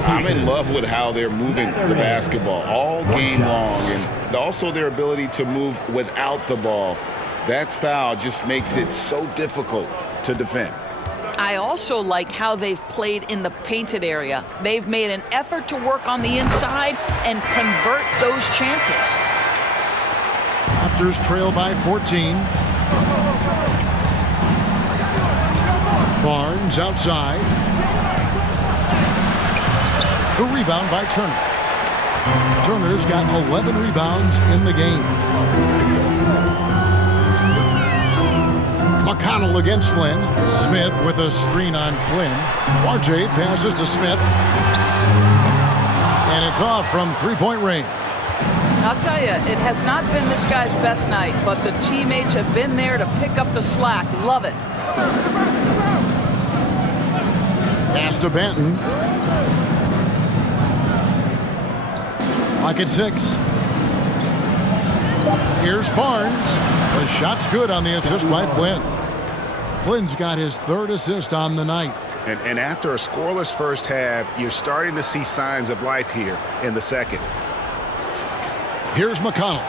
I'm in love with how they're moving the basketball all game long, and also their ability to move without the ball. That style just makes it so difficult to defend. I also like how they've played in the painted area. They've made an effort to work on the inside and convert those chances. Raptors trail by 14. Barnes outside. The rebound by Turner. Turner's got 11 rebounds in the game. McConnell against Flynn. Smith with a screen on Flynn. Duarte passes to Smith. And it's off from three-point range. I'll tell you, it has not been this guy's best night, but the teammates have been there to pick up the slack. Love it. Pass to Benton. Clock at 6. Here's Barnes. The shot's good on the assist by Flynn. Flynn's got his third assist on the night. And after a scoreless first half, you're starting to see signs of life here in the second. Here's McConnell.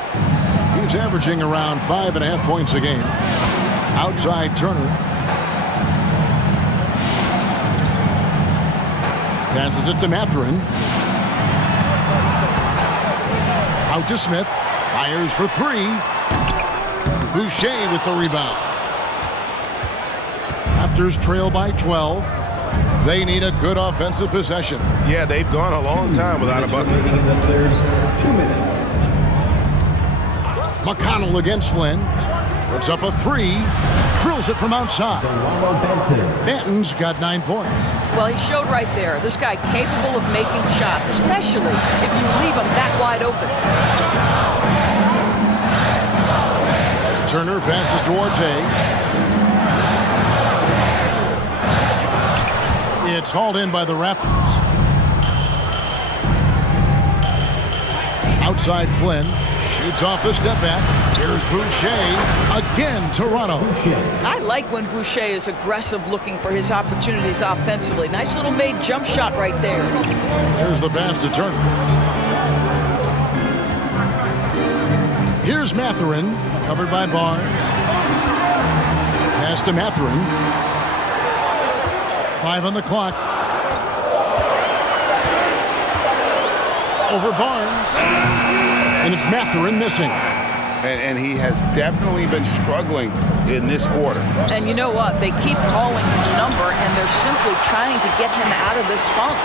He's averaging around 5.5 points a game. Outside Turner. Passes it to Mathurin. Out to Smith. Fires for 3. Boucher with the rebound. Raptors trail by 12. They need a good offensive possession. Yeah, they've gone a long time without a bucket. In the third, 2 minutes. McConnell against Flynn. Puts up a 3. Drills it from outside. Benton's got 9 points. Well, he showed right there. This guy capable of making shots, especially if you leave him that wide open. Turner passes Duarte. It's hauled in by the Raptors. Outside Flynn. Shoots off the step back. Here's Boucher. Again, Toronto. I like when Boucher is aggressive looking for his opportunities offensively. Nice little made jump shot right there. There's the pass to Turner. Here's Mathurin. Covered by Barnes. Pass to Mathurin. 5 on the clock. Over Barnes. And it's Mathurin missing. And he has definitely been struggling in this quarter. And you know what? They keep calling his number, and they're simply trying to get him out of this funk.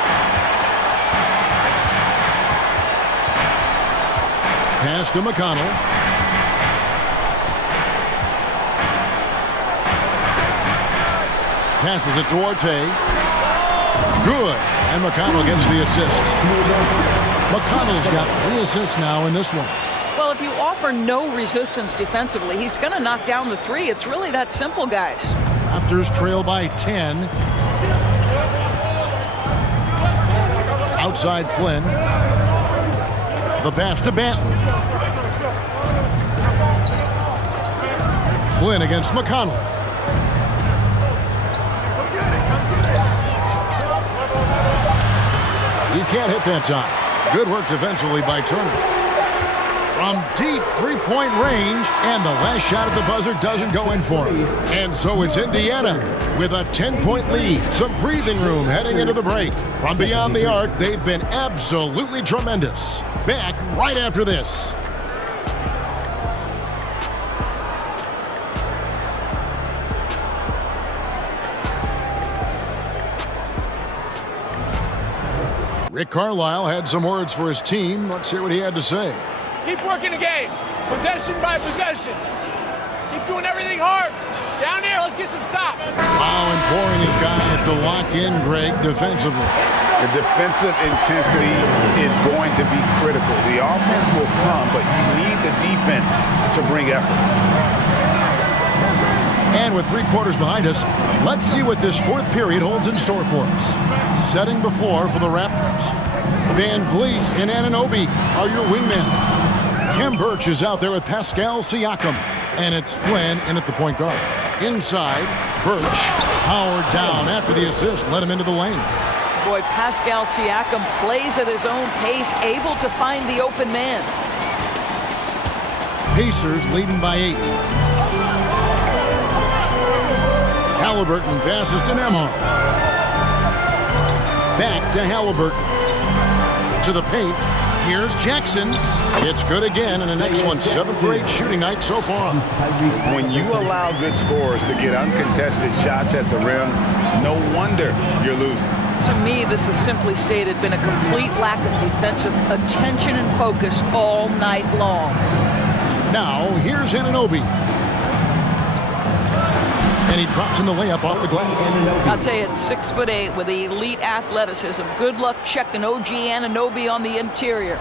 Pass to McConnell. Passes it to Duarte. Good. And McConnell gets the assist. McConnell's got 3 assists now in this one. Well, Well, if you offer no resistance defensively, he's going to knock down the three. It's really that simple, guys. Raptors trail by 10. Outside Flynn. The pass to Banton. Flynn against McConnell. He can't hit that time. Good work defensively by Turner. From deep three-point range, and the last shot at the buzzer doesn't go in for him. And so it's Indiana with a 10-point lead. Some breathing room heading into the break. From beyond the arc, they've been absolutely tremendous. Back right after this. Rick Carlisle had some words for his team. Let's hear what he had to say. Keep working the game, possession by possession. Keep doing everything hard. Down here, let's get some stops. Wow, imploring his guys to lock in, Greg, defensively. The defensive intensity is going to be critical. The offense will come, but you need the defense to bring effort. And with 3 quarters behind us, let's see what this fourth period holds in store for us. Setting the floor for the Raptors. Van Vliet and Anunoby are your wingmen. Khem Birch is out there with Pascal Siakam. And it's Flynn in at the point guard. Inside, Birch powered down after the assist, led him into the lane. Boy, Pascal Siakam plays at his own pace, able to find the open man. Pacers leading by 8. Halliburton passes to Nembhard. Back to Halliburton. To the paint. Here's Jackson. It's good again, and an excellent 7 for 8 shooting night so far. When you allow good scorers to get uncontested shots at the rim, no wonder you're losing. To me, this has simply stated been a complete lack of defensive attention and focus all night long. Now, here's Anunoby. And he drops in the layup off the glass. I'll tell you, it's 6'8" with elite athleticism. Good luck checking OG Anunoby on the interior.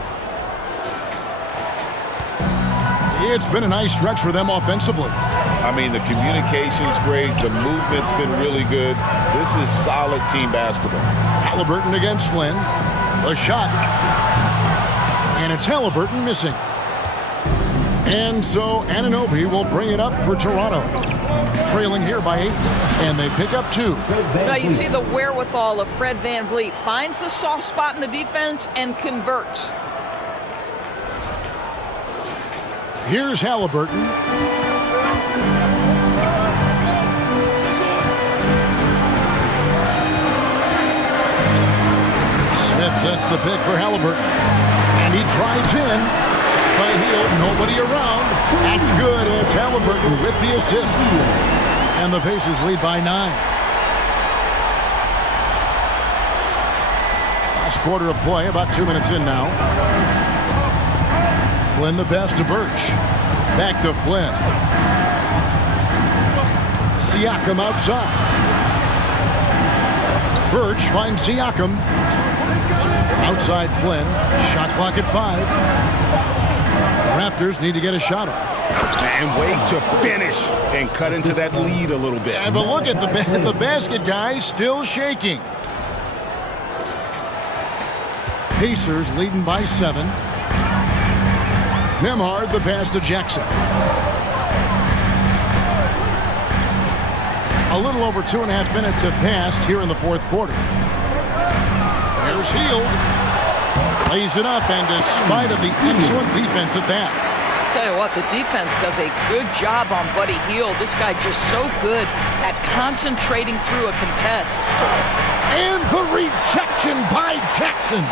It's been a nice stretch for them offensively. I mean, the communication's great. The movement's been really good. This is solid team basketball. Halliburton against Flynn. The shot. And it's Halliburton missing. And so Anunoby will bring it up for Toronto. Trailing here by 8. And they pick up 2. Now you see the wherewithal of Fred VanVleet. Finds the soft spot in the defense and converts. Here's Halliburton. Smith sets the pick for Halliburton. And he drives in. Shot by Hield. Nobody around. That's good. It's Halliburton with the assist. And the Pacers lead by 9. Last quarter of play, about 2 minutes in now. Flynn the pass to Birch. Back to Flynn. Siakam outside. Birch finds Siakam. Outside Flynn. Shot clock at 5. Raptors need to get a shot off. And wait to finish and cut into that lead a little bit. Yeah, but look at the basket, guys, still shaking. Pacers leading by 7. Nembhard the pass to Jackson. A little over 2.5 minutes have passed here in the fourth quarter. Here's Hield. Lays it up, and despite of the excellent defense at that. Tell you what, the defense does a good job on Buddy Hield. This guy just so good at concentrating through a contest. And the rejection by Jackson.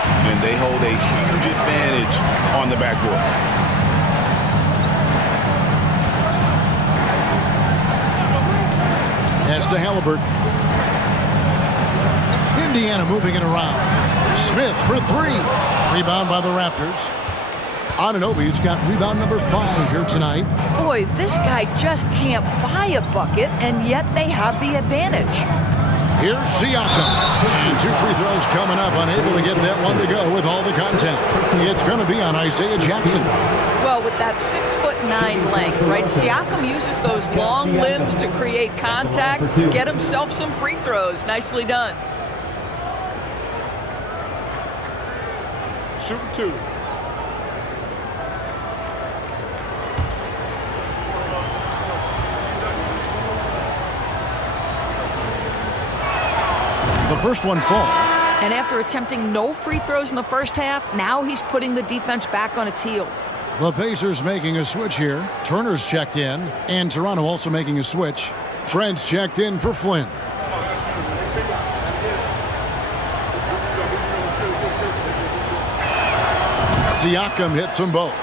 And they hold a huge advantage on the backboard. Pass to Halliburton. Indiana moving it around. Smith for 3. Rebound by the Raptors. Anunoby's got rebound number 5 here tonight. Boy, this guy just can't buy a bucket, and yet they have the advantage. Here's Siakam. And 2 free throws coming up, unable to get that one to go with all the contact. It's It's going to be on Isaiah Jackson. Well, with that 6'9" length, right? Siakam uses those long limbs to create contact, get himself some free throws. Nicely done. Shooting 2. The first one falls. And after attempting no free throws in the first half, now he's putting the defense back on its heels. The Pacers making a switch here. Turner's checked in, and Toronto also making a switch. Trent's checked in for Flynn. Siakam hits them both.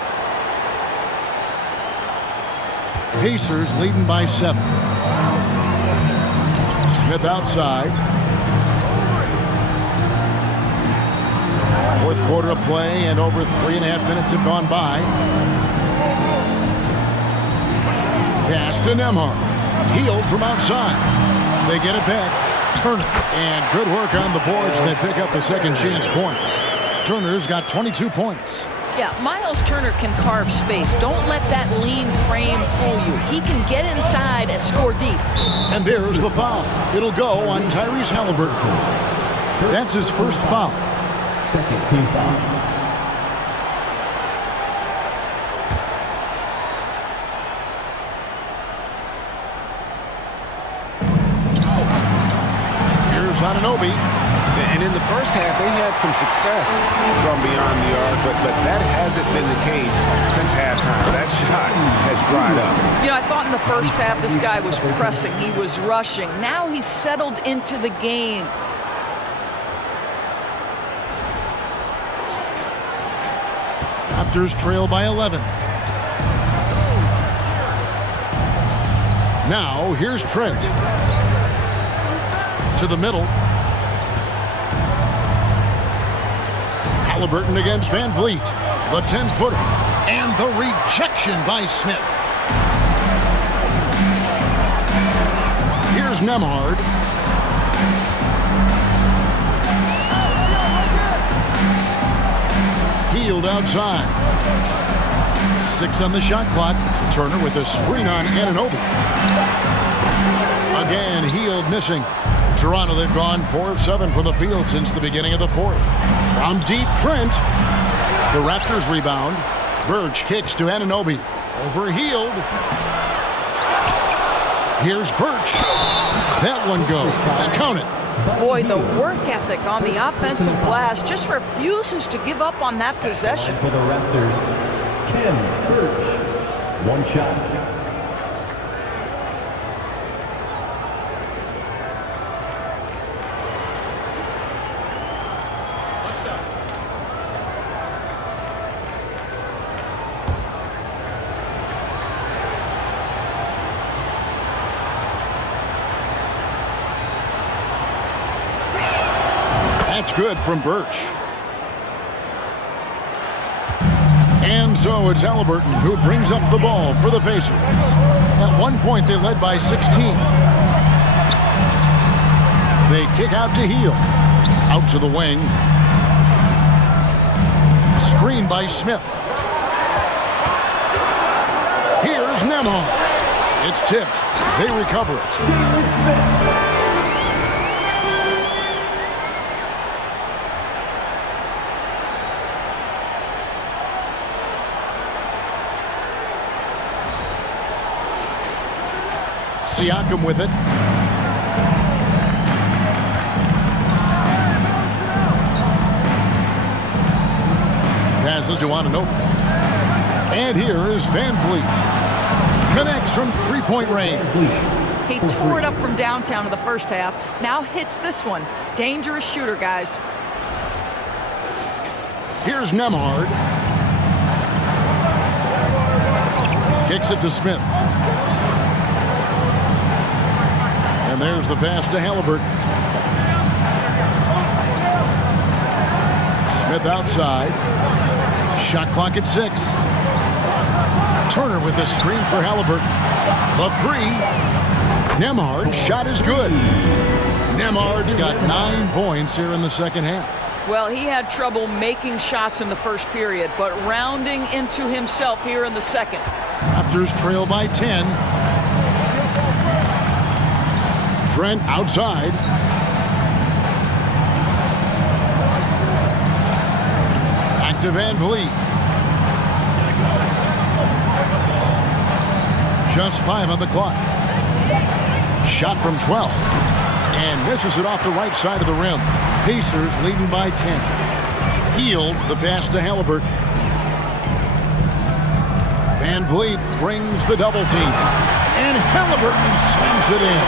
Pacers leading by 7. Smith outside. Fourth quarter of play, and over 3.5 minutes have gone by. Pass to Nembhard. Healed from outside. They get it back. Turner. And good work on the boards. They pick up the second chance points. Turner's got 22 points. Yeah, Miles Turner can carve space. Don't let that lean frame fool you. He can get inside and score deep. And there's the foul. It'll go on Tyrese Halliburton. That's his first foul. Second team foul. Here's Anunoby. And in the first half, they had some success from beyond the arc, but that hasn't been the case since halftime. That shot has dried up. You know, I thought in the first half this guy was pressing. He was rushing. Now he's settled into the game. Raptors trail by 11. Now, here's Trent. To the middle. Halliburton against Van Vliet. The 10-footer. And the rejection by Smith. Here's Nembhard. Healed outside. 6 on the shot clock. Turner with a screen on Anunoby. Again, Healed missing. Toronto, they've gone 4 of 7 from the field since the beginning of the fourth. From deep, Trent. The Raptors rebound. Birch kicks to Anunoby. Over Healed. Here's Birch. That one goes. Count it. Boy, the work ethic on the offensive glass just refuses to give up on that possession. For the Raptors, Ken Birch. One shot. That's good from Birch. And so it's Halliburton who brings up the ball for the Pacers. At one point, they led by 16. They kick out to Hield. Out to the wing. Screen by Smith. Here's Nembhard. It's tipped. They recover it. Siakam with it. Passes to Anunoby. And here is Van Vliet. Connects from three-point range. He tore it up from downtown in the first half. Now hits this one. Dangerous shooter, guys. Here's Nembhard. Kicks it to Smith. And there's the pass to Halliburton. Smith outside. Shot clock at 6. Turner with the screen for Halliburton. The 3. Nembhard's shot is good. Nembhard's got 9 points here in the second half. Well, he had trouble making shots in the first period, but rounding into himself here in the second. Raptors trail by 10. Trent outside. Back to Van Vliet. Just 5 on the clock. Shot from 12. And misses it off the right side of the rim. Pacers leading by 10. Healed the pass to Halliburton. Van Vliet brings the double team. And Halliburton slams it in.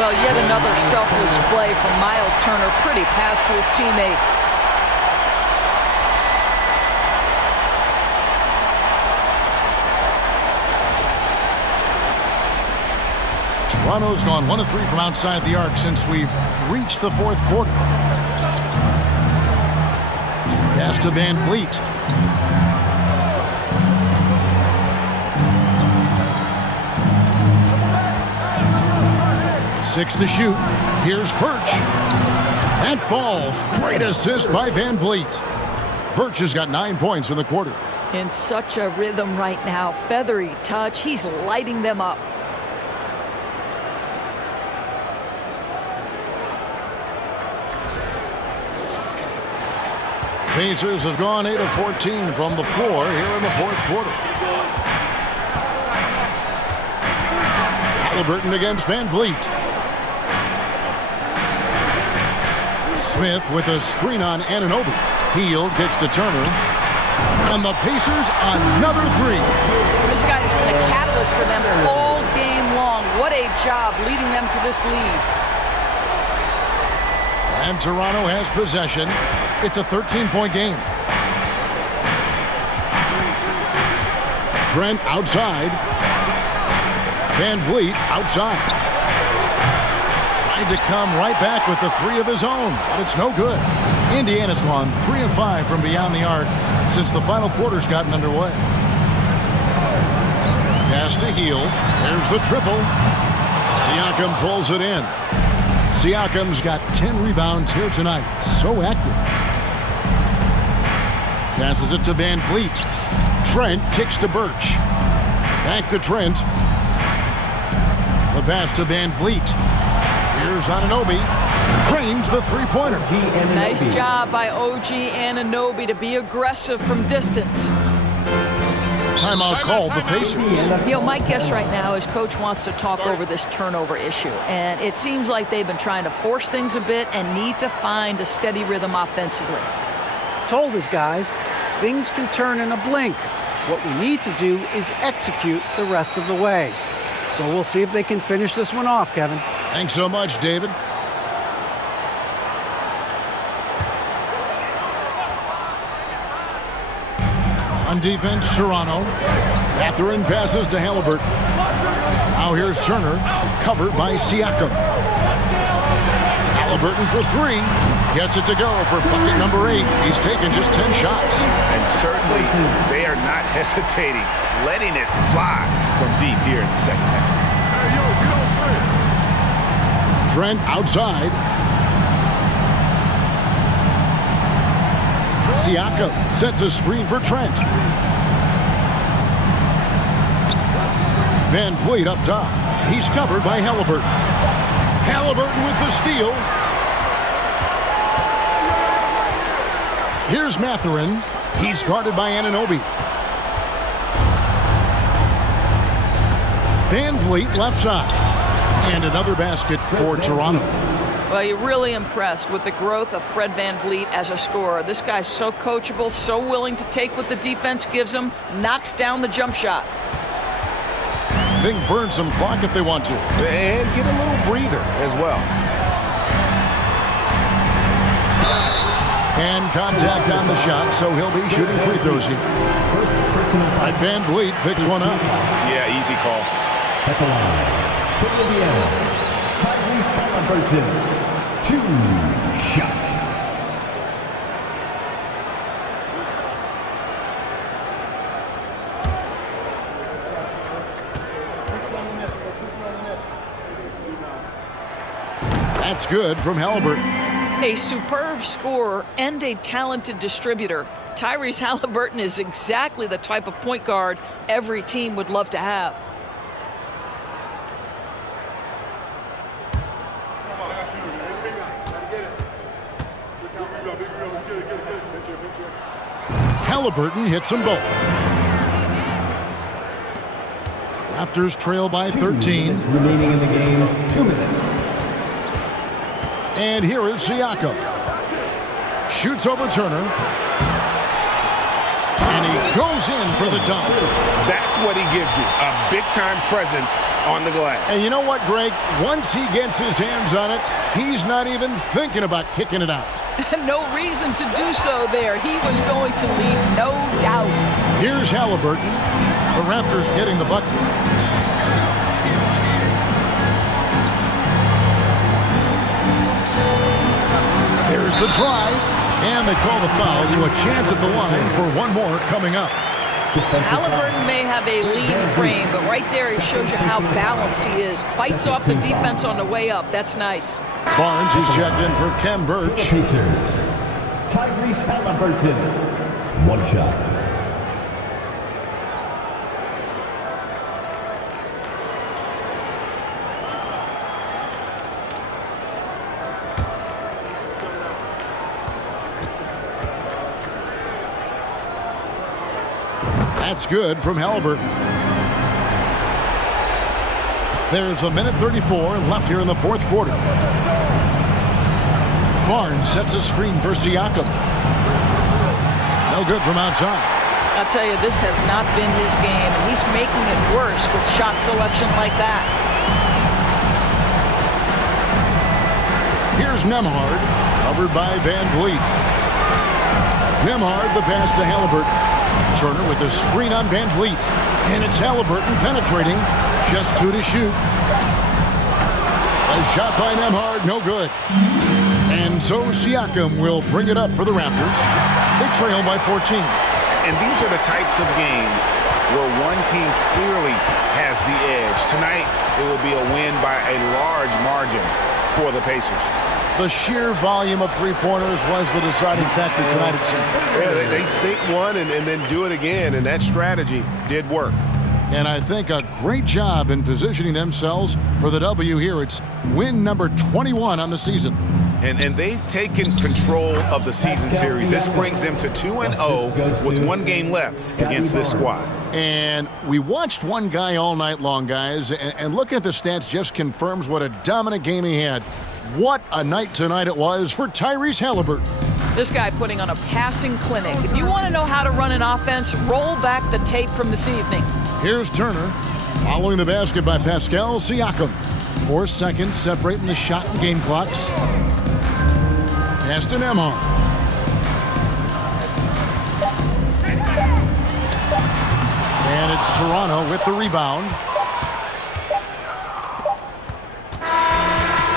Well, yet another selfless play from Miles Turner. Pretty pass to his teammate. Toronto's gone 1 of 3 from outside the arc since we've reached the fourth quarter. Pass to Van Vliet. Six to shoot. Here's Birch. That falls. Great assist by Van Vliet. Birch has got 9 points in the quarter. In such a rhythm right now. Feathery touch. He's lighting them up. Pacers have gone 8 of 14 from the floor here in the fourth quarter. Halliburton against Van Vliet. Smith with a screen on Anunoby. Hield kicks to Turner. And the Pacers another 3. This guy has been a catalyst for them all game long. What a job leading them to this lead. And Toronto has possession. It's a 13-point game. Trent outside. Van Vliet outside. Tried to come right back with the 3 of his own, but it's no good. Indiana's gone 3 of 5 from beyond the arc since the final quarter's gotten underway. Pass to Hield. There's the triple. Siakam pulls it in. Siakam's got 10 rebounds here tonight. So active. Passes it to Van Vliet. Trent kicks to Birch. Back to Trent. The pass to Van Vliet. Here's Anunoby. Trains the three-pointer. Nice job by OG Anunoby to be aggressive from distance. Timeout called the Pacers. You know, my guess right now is Coach wants to talk over this turnover issue. And it seems like they've been trying to force things a bit and need to find a steady rhythm offensively. Told his guys, things can turn in a blink. What we need to do is execute the rest of the way. So we'll see if they can finish this one off, Kevin. Thanks so much, David. On defense, Toronto. Mathurin passes to Halliburton. Now here's Turner, covered by Siakam. Halliburton for 3. Gets it to go for bucket number 8. He's taken just 10 shots. And certainly they are not hesitating, letting it fly from deep here in the second half. Trent outside. Siakam sets a screen for Trent. Van Vliet up top. He's covered by Halliburton. Halliburton with the steal. Here's Mathurin. He's guarded by Anunoby. Van Vliet left side. And another basket for Toronto. Well, you're really impressed with the growth of Fred Van Vliet as a scorer. This guy's so coachable, so willing to take what the defense gives him, knocks down the jump shot. They can burn some clock if they want to. And get a little breather as well. And contact on the shot, so he'll be shooting free throws here. And Van Vliet picks one up. Yeah, easy call. At the line, for Indiana, Tyrese Halliburton, 2 shots. That's good from Halliburton. A superb scorer and a talented distributor, Tyrese Halliburton is exactly the type of point guard every team would love to have. Halliburton hits them both. Raptors trail by 13. Remaining in the game, 2 minutes. And here is Siakam. Shoots over Turner. And he goes in for the dunk. That's what he gives you, a big-time presence on the glass. And you know what, Greg? Once he gets his hands on it, he's not even thinking about kicking it out. No reason to do so there. He was going to lead, no doubt. Here's Halliburton. The Raptors getting the bucket. There's the drive, and they call the foul, so a chance at the line for one more coming up. Halliburton may have a lean frame, but right there he shows you how balanced he is. Fights off the defense on the way up. That's nice. Barnes is checked in for Ken Birch. Pacers, Tyrese Halliburton, 1 shot. That's good from Halliburton. There's a minute 34 left here in the fourth quarter. Barnes sets a screen for Siakam. No good from outside. I'll tell you, this has not been his game, and he's making it worse with shot selection like that. Here's Nembhard, covered by Van Vliet. Nembhard, the pass to Halliburton. Turner with a screen on Van Vliet. And it's Halliburton penetrating. Just 2 to shoot. A shot by Nembhard, no good. And so Siakam will bring it up for the Raptors. They trail by 14. And these are the types of games where one team clearly has the edge. Tonight, it will be a win by a large margin for the Pacers. The sheer volume of three-pointers was the deciding factor tonight, it seemed. Yeah, they sink one and then do it again, and that strategy did work. And I think a great job in positioning themselves for the W here. It's win number 21 on the season. And they've taken control of the season series. This brings them to 2-0 with 1 game left against this squad. And we watched one guy all night long, guys, and looking at the stats just confirms what a dominant game he had. What a night tonight it was for Tyrese Halliburton. This guy putting on a passing clinic. If you want to know how to run an offense, roll back the tape from this evening. Here's Turner, following the basket by Pascal Siakam. 4 seconds separating the shot and game clocks. Pass to Nembhard. And it's Toronto with the rebound.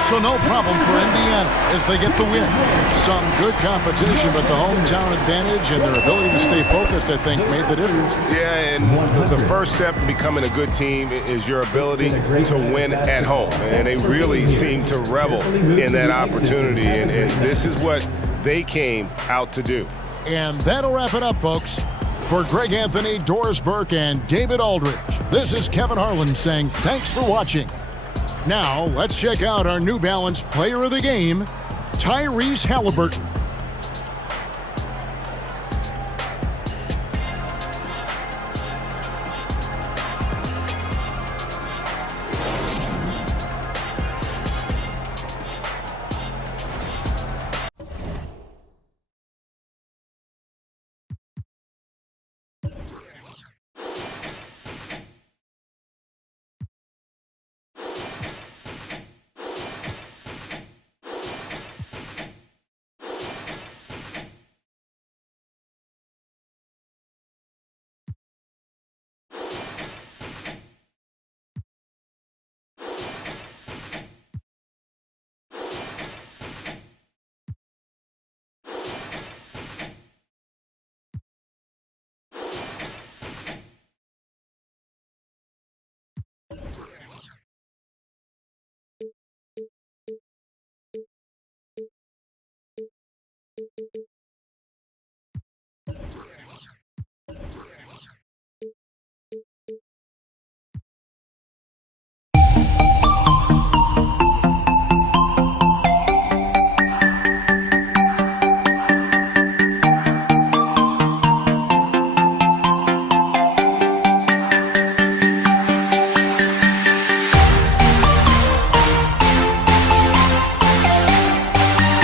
So no problem for Indiana as they get the win. Some good competition, but the hometown advantage and their ability to stay focused, I think, made the difference. Yeah, and the first step in becoming a good team is your ability to win at home. And they really seem to revel in that opportunity, and this is what they came out to do. And that'll wrap it up, folks. For Greg Anthony, Doris Burke, and David Aldridge, this is Kevin Harlan saying thanks for watching. Now, let's check out our New Balance Player of the Game, Tyrese Halliburton.